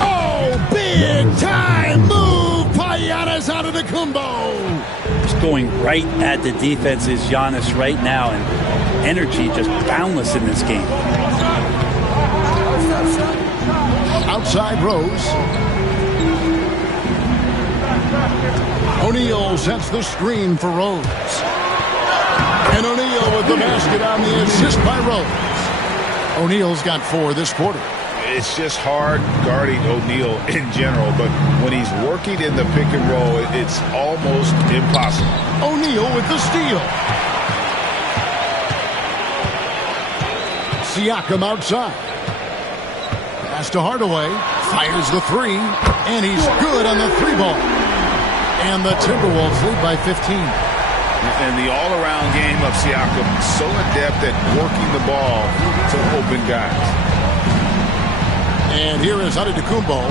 Oh, big time move by Giannis Antetokounmpo. Just going right at the defense is Giannis right now, and energy just boundless in this game. Outside Rose. O'Neal sets the screen for Rose. And O'Neal with the basket on the assist by Rose. O'Neal's got 4 this quarter. It's just hard guarding O'Neal in general, but when he's working in the pick and roll, it's almost impossible. O'Neal with the steal. Siakam outside. Pass to Hardaway. Fires the 3. And he's good on the 3-ball. And the Timberwolves lead by 15. And the all-around game of Siakam, so adept at working the ball to open guys. And here is Antetokounmpo.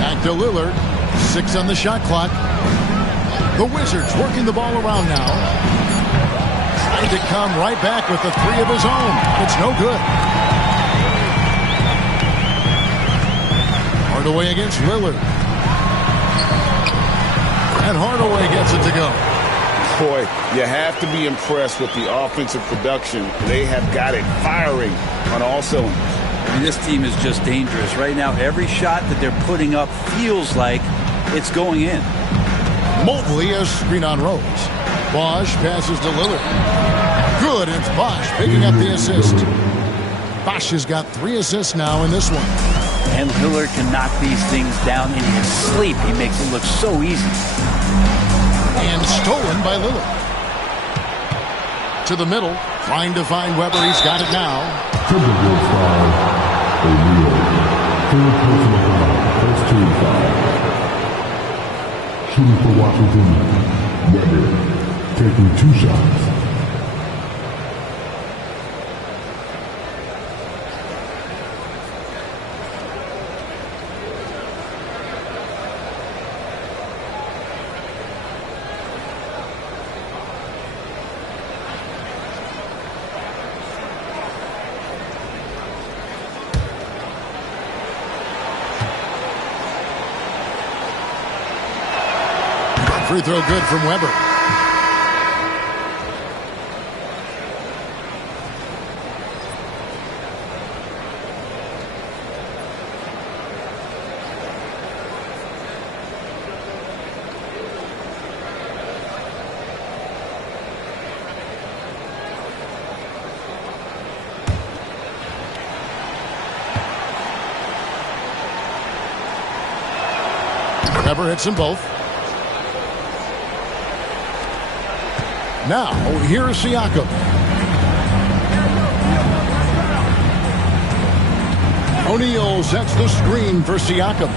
Back to Lillard. 6 on the shot clock. The Wizards working the ball around now. Trying to come right back with the 3 of his own. It's no good. Hardaway against Lillard. And Hardaway gets it to go. Boy, you have to be impressed with the offensive production. They have got it firing on all cylinders. I mean, this team is just dangerous. Right now, every shot that they're putting up feels like it's going in. Mobley has screen on Rose. Bosh passes to Lillard. Good, it's Bosh picking up the assist. Bosh has got 3 assists now in this one. And Lillard can knock these things down in his sleep. He makes it look so easy. And stolen by Lillard. To the middle, trying to find Weber. He's got it now. Timberwolves foul. O'Neal. 3rd personal foul. First team foul. Shooting for Washington. Weber. Taking 2 shots. Free throw good from Weber. Weber hits them both. Now, here's Siakam. O'Neal sets the screen for Siakam.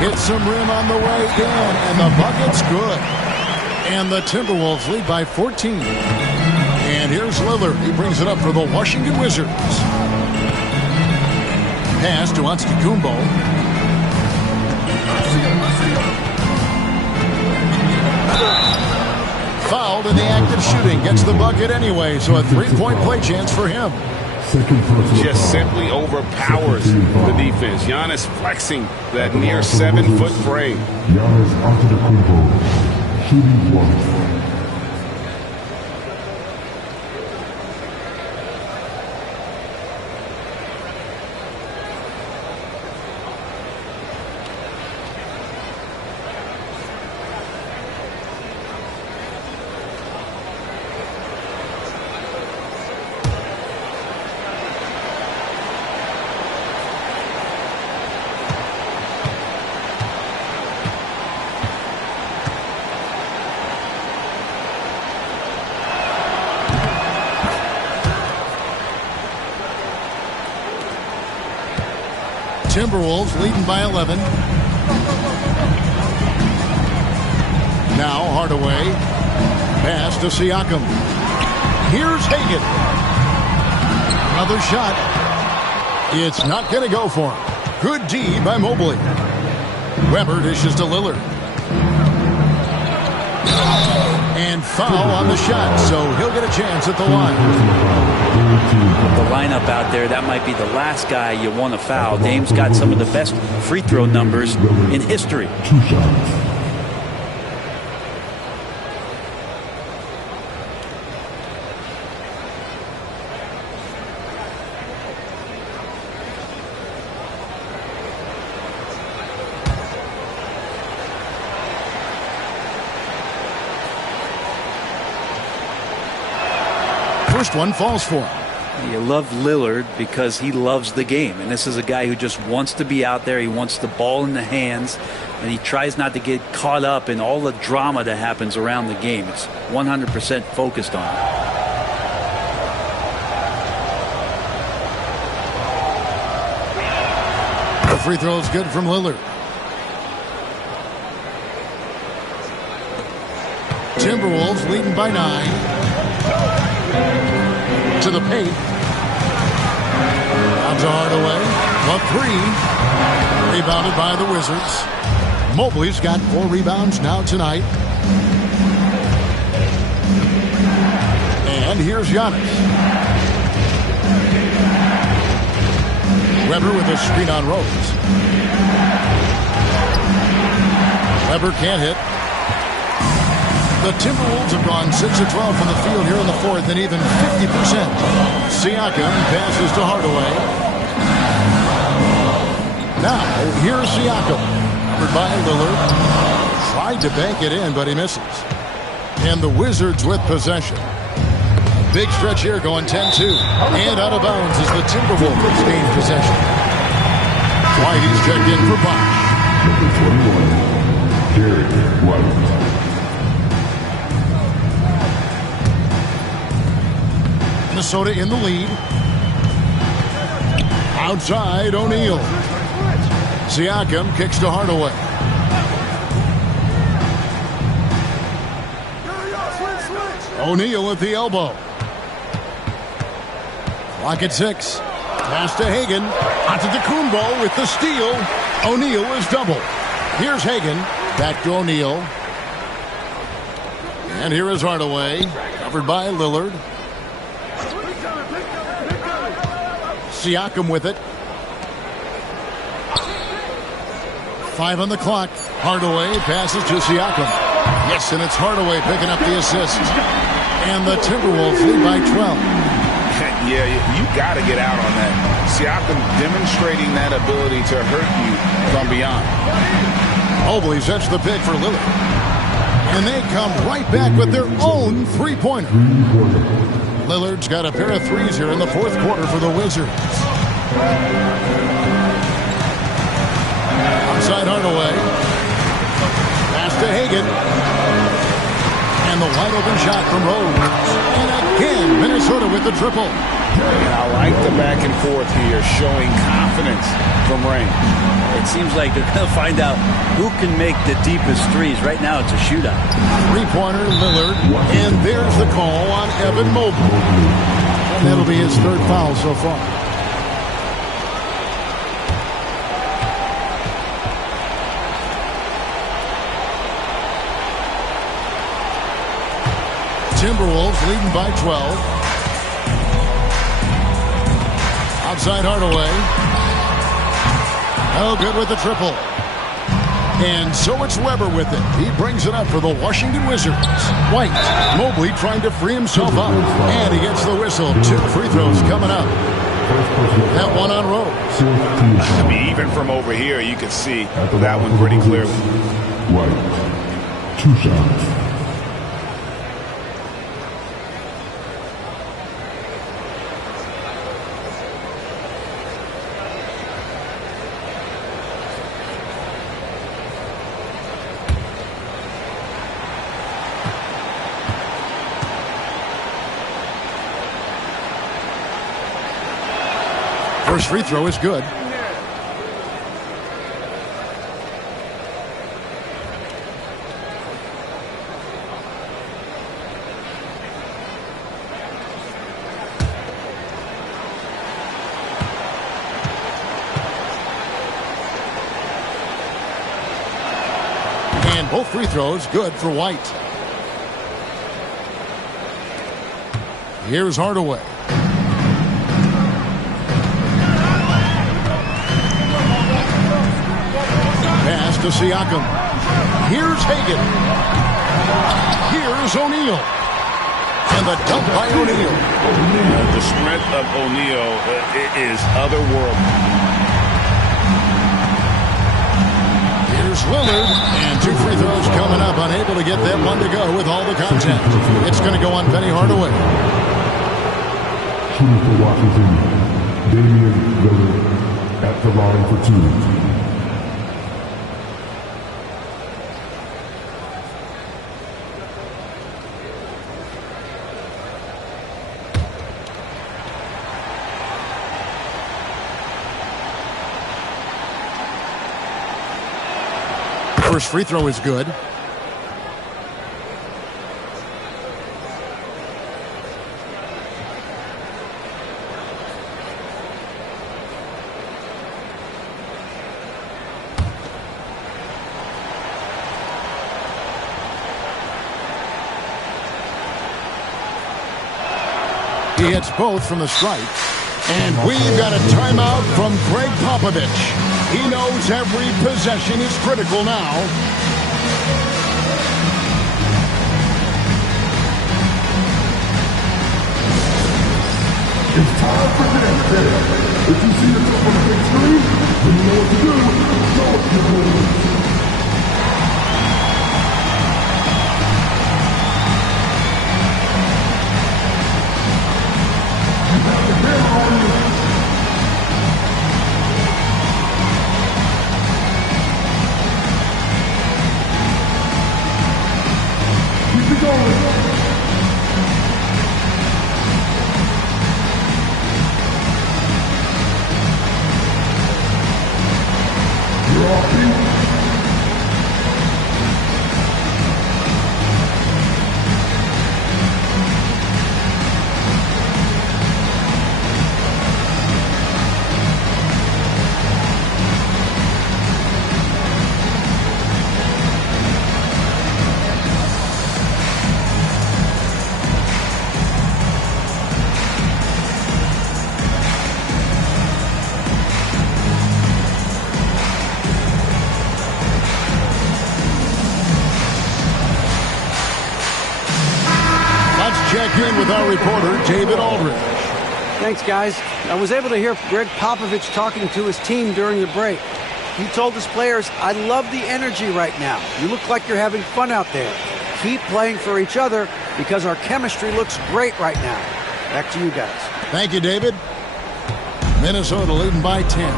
Hits some rim on the way in, and the bucket's good. And the Timberwolves lead by 14. And here's Lillard. He brings it up for the Washington Wizards. Pass to Antetokounmpo. Fouled in the act of shooting. Gets the bucket anyway, so a three-point play chance for him. Just simply overpowers the defense. Giannis flexing that near 7-foot frame. Giannis Antetokounmpo, shooting 1. Timberwolves leading by 11. Now Hardaway. Pass to Siakam. Here's Hagan. Another shot. It's not going to go for him. Good D by Mobley. Weber dishes to Lillard. And foul on the shot, so he'll get a chance at the line. The lineup out there, that might be the last guy you want to foul. Dame's got some of the best free throw numbers in history. 2 shots. First one falls for him. You love Lillard because he loves the game. And this is a guy who just wants to be out there. He wants the ball in the hands. And he tries not to get caught up in all the drama that happens around the game. It's 100% focused on it. The free throw is good from Lillard. Timberwolves leading by 9. To the paint. Down to Hardaway. A 3. Rebounded by the Wizards. Mobley's got 4 rebounds now tonight. And here's Giannis. Weber with a screen on Rose. Weber can't hit. The Timberwolves have gone 6 of 12 from the field here in the fourth and even 50%. Siakam passes to Hardaway. Now, here's Siakam. Covered by Lillard. Tried to bank it in, but he misses. And the Wizards with possession. Big stretch here going 10-2. And out of bounds as the Timberwolves gain possession. Whitey's checked in for Bosh. Number 21, Derek White. Minnesota in the lead. Outside, O'Neal. Siakam kicks to Hardaway. O'Neal at the elbow. Clock at 6. Pass to Hagan. Antetokounmpo with the steal. O'Neal is double. Here's Hagan. Back to O'Neal. And here is Hardaway. Covered by Lillard. Siakam with it. 5 on the clock. Hardaway passes to Siakam. Yes, and it's Hardaway picking up the assist. And the Timberwolves lead by 12. Yeah, you got to get out on that. Siakam demonstrating that ability to hurt you from beyond. Mobley sets the pick for Lillard. And they come right back with their own three-pointer. Lillard's got a pair of threes here in the fourth quarter for the Wizards. Outside Hardaway. Pass to Hagan. And the wide open shot from Rose. And again, Minnesota with the triple. And I like the back and forth here, showing confidence from Rain. It seems like they're going to find out who can make the deepest threes. Right now, it's a shootout. Three-pointer, Lillard. And there's the call on Evan Mobley. And that'll be his third foul so far. Timberwolves leading by 12. Outside Hardaway. Oh, good with the triple. And so it's Weber with it. He brings it up for the Washington Wizards. White. Mobley trying to free himself up. And he gets the whistle. 2 free throws coming up. That one on Rose. I mean, even from over here, you can see that one pretty clearly. White. 2 shots. First free throw is good. And both free throws good for White. Here's Hardaway. Pass to Siakam. Here's Hagan. Here's O'Neal. And the dunk by O'Neal. The strength of O'Neal is otherworldly. Here's Lillard. And 2 free throws coming up. Unable to get that one to go with all the contact. It's going to go on Penny Hardaway. Shooting for Washington, Damian Lillard at the line for 2. First free throw is good. He hits both from the stripe. And we've got a timeout from Greg Popovich. He knows every possession is critical now. It's time for next day. If you see yourself on the big screen, then you know what to do. Go with your moves. You have the camera on you. Keep it going. You're off beat. Check in with our reporter, David Aldridge. Thanks, guys. I was able to hear Greg Popovich talking to his team during the break. He told his players, I love the energy right now. You look like you're having fun out there. Keep playing for each other because our chemistry looks great right now. Back to you guys. Thank you, David. Minnesota leading by 10.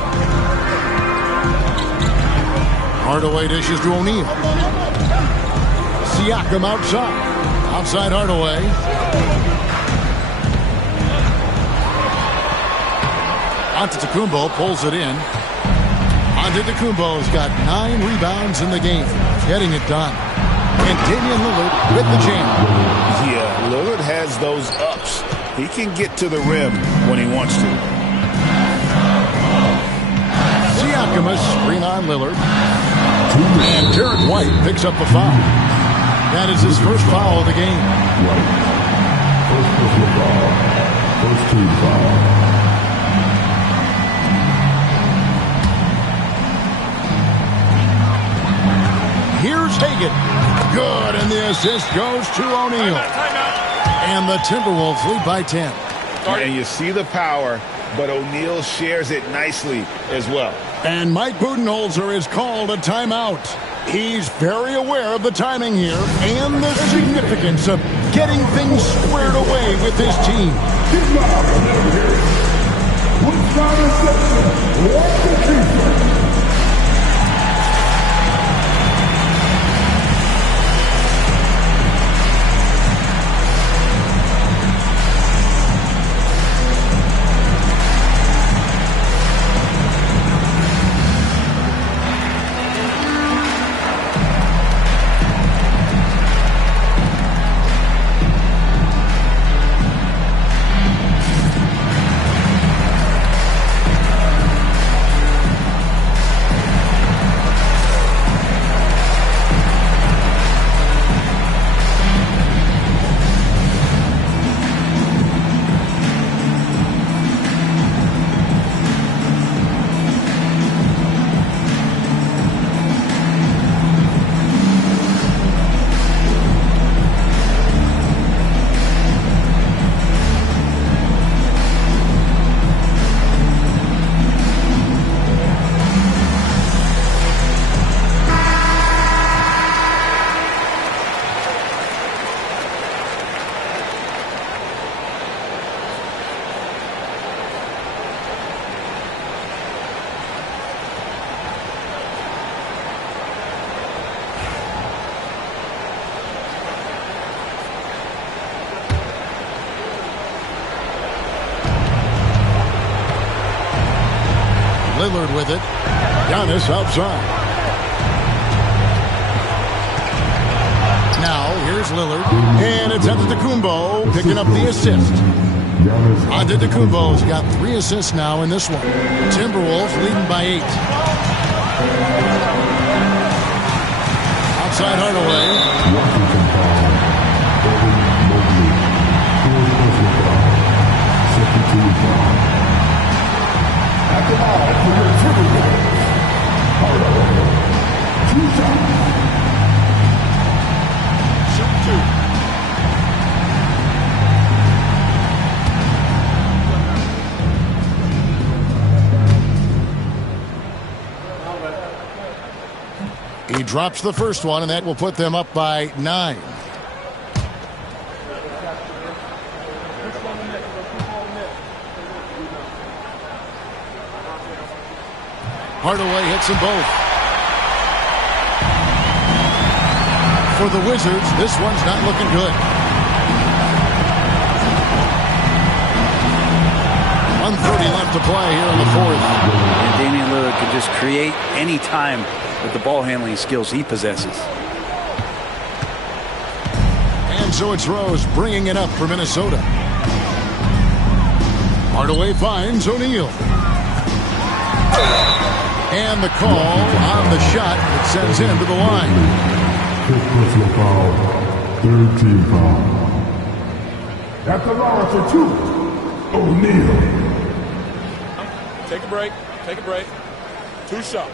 Hardaway dishes to O'Neal. Siakam outside. Outside Hardaway. Antetokounmpo pulls it in. Antetokounmpo's got 9 rebounds in the game, getting it done. And Damian Lillard with the jam. Yeah, Lillard has those ups. He can get to the rim when he wants to. Siakam, a screen on Lillard. And Derek White picks up the foul. That is his first foul of the game. First personal foul. First team foul. Here's Hagan. Good, and the assist goes to O'Neal. And the Timberwolves lead by 10. And you see the power, but O'Neal shares it nicely as well. And Mike Budenholzer is called a timeout. He's very aware of the timing here and the significance of getting things squared away with his team. Get loud and let him hear it. With time and section, watch the defense. Lillard with it. Giannis outside. Now, here's Lillard. And it's Antetokounmpo picking up the assist. Antetokounmpo's got 3 assists now in this one. Timberwolves leading by 8. Outside Hardaway. Washington foul. Evan Mobley. First personal foul. Second team foul. At the line for your Timberwolves. Hardaway. 2 shots. Shoot 2. He drops the first one, and that will put them up by 9. Hardaway hits them both. For the Wizards, this one's not looking good. 1:30 left to play here in the fourth. And Damian Lillard can just create any time with the ball handling skills he possesses. And so it's Rose bringing it up for Minnesota. Hardaway finds O'Neal. And the call on the shot that sends him to the line. Fifth personal foul. Third team foul. At the line for 2. O'Neal. Take a break. Take a break. 2 shots.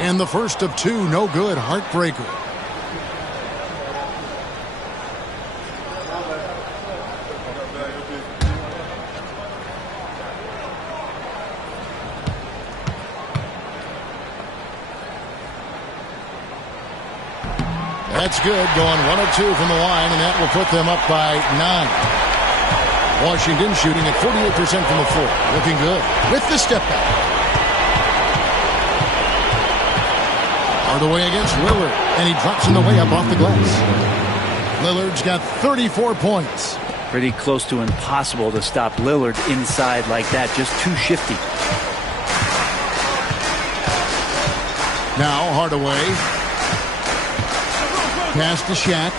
And the first of 2, no good. Heartbreaker. That's good. Going 1 of 2 from the line, and that will put them up by 9. Washington shooting at 48% from the floor. Looking good. With the step back. Hardaway against Lillard, and he drops in the layup off the glass. Lillard's got 34 points. Pretty close to impossible to stop Lillard inside like that. Just too shifty. Now Hardaway. Pass to Shaq.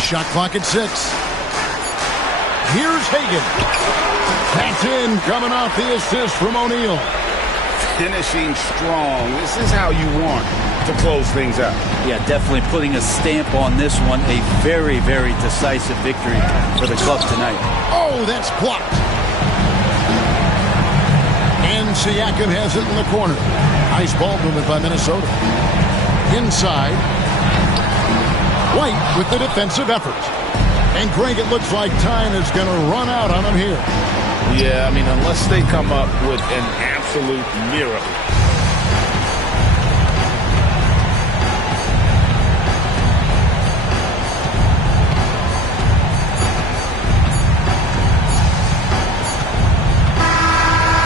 Shot clock at 6. Here's Hagan. That's in, coming off the assist from O'Neal. Finishing strong. This is how you want to close things out. Yeah, definitely putting a stamp on this one. A very, very decisive victory for the club tonight. Oh, that's blocked. And Siakam has it in the corner. Nice ball movement by Minnesota. Inside. White with the defensive effort. And Greg, it looks like time is going to run out on him here. Yeah, I mean, unless they come up with an absolute miracle.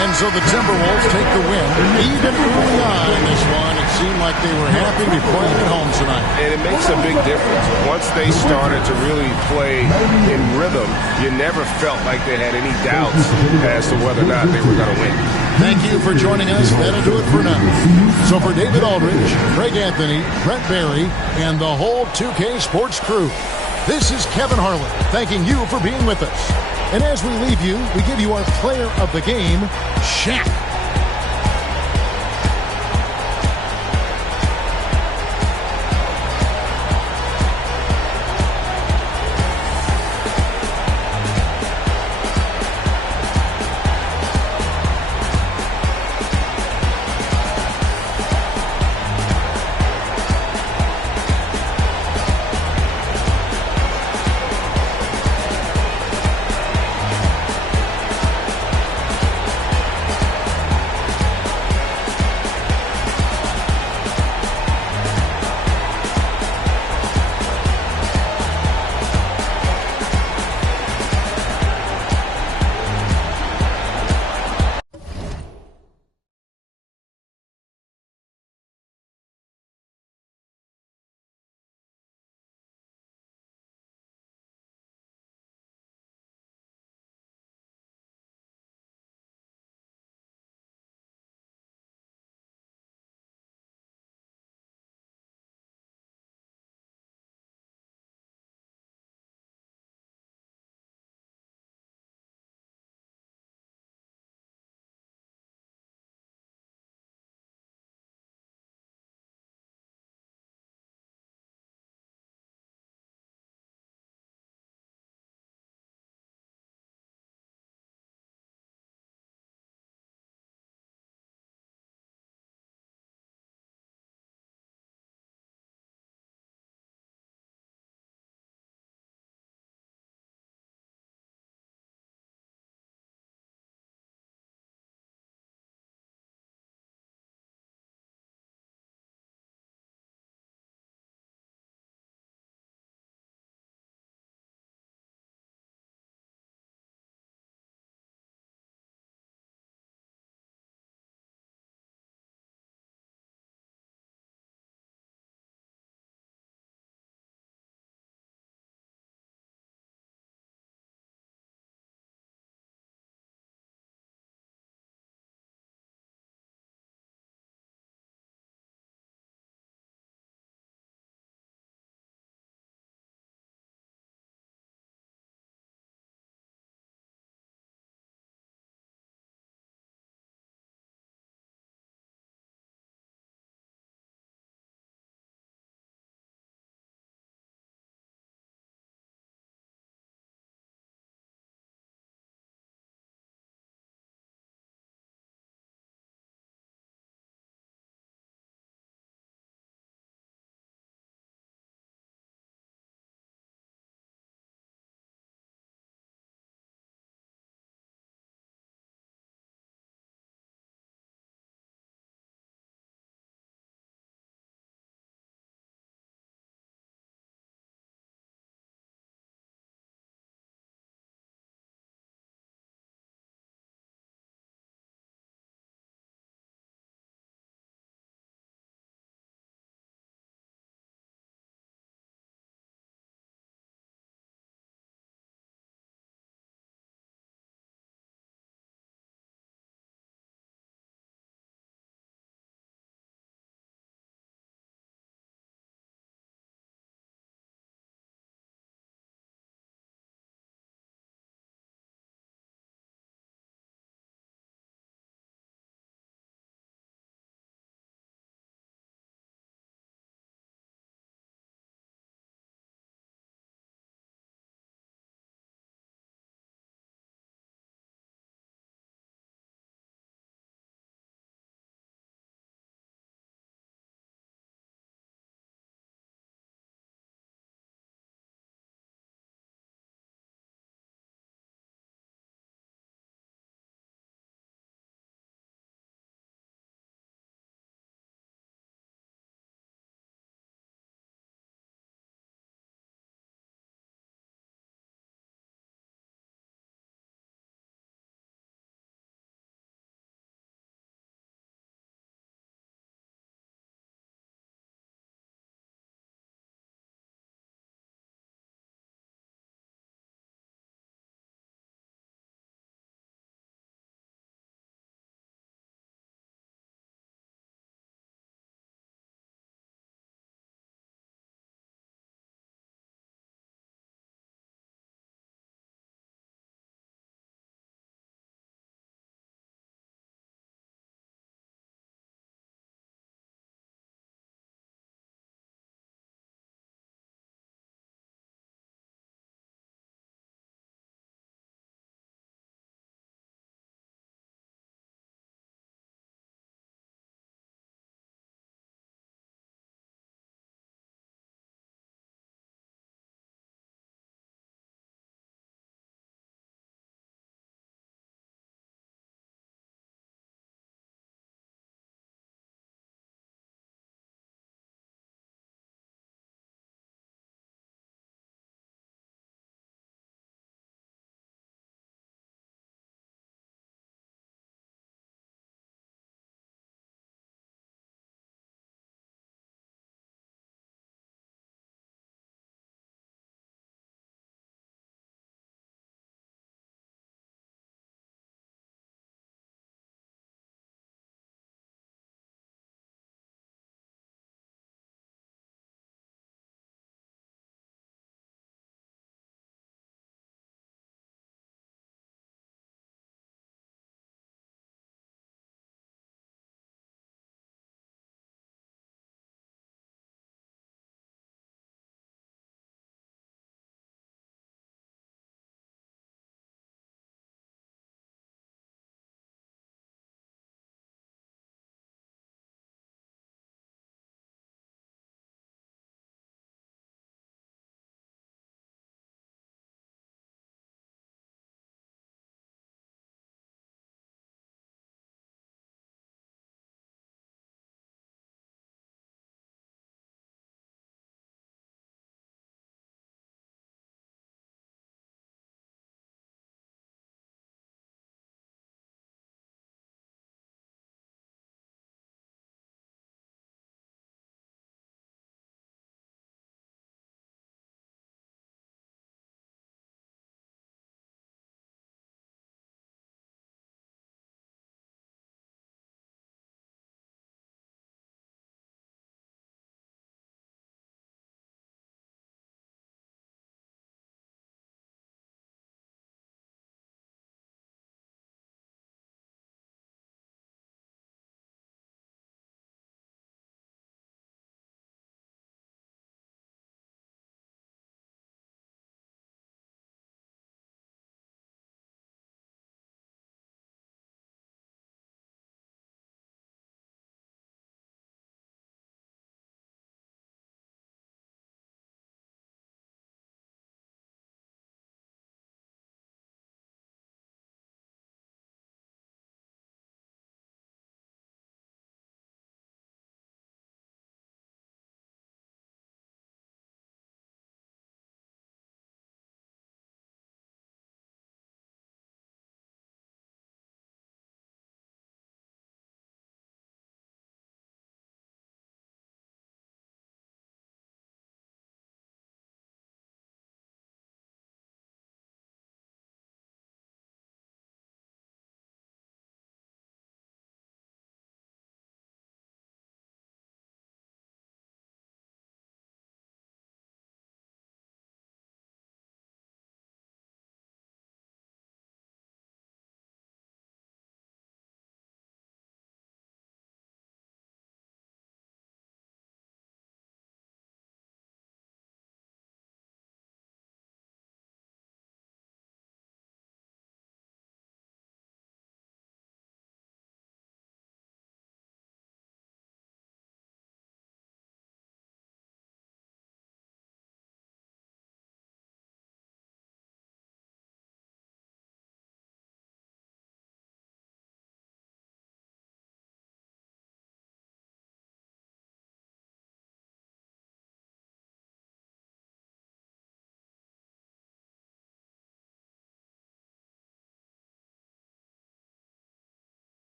And so the Timberwolves take the win. Even early on in this one, it seemed like they were happy to be playing at home tonight. And it makes a big difference. Once they started to really play in rhythm, you never felt like they had any doubts as to whether or not they were going to win. Thank you for joining us. That'll do it for now. So for David Aldridge, Craig Anthony, Brent Barry, and the whole 2K Sports crew, this is Kevin Harlan thanking you for being with us. And as we leave you, we give you our player of the game, Shaq.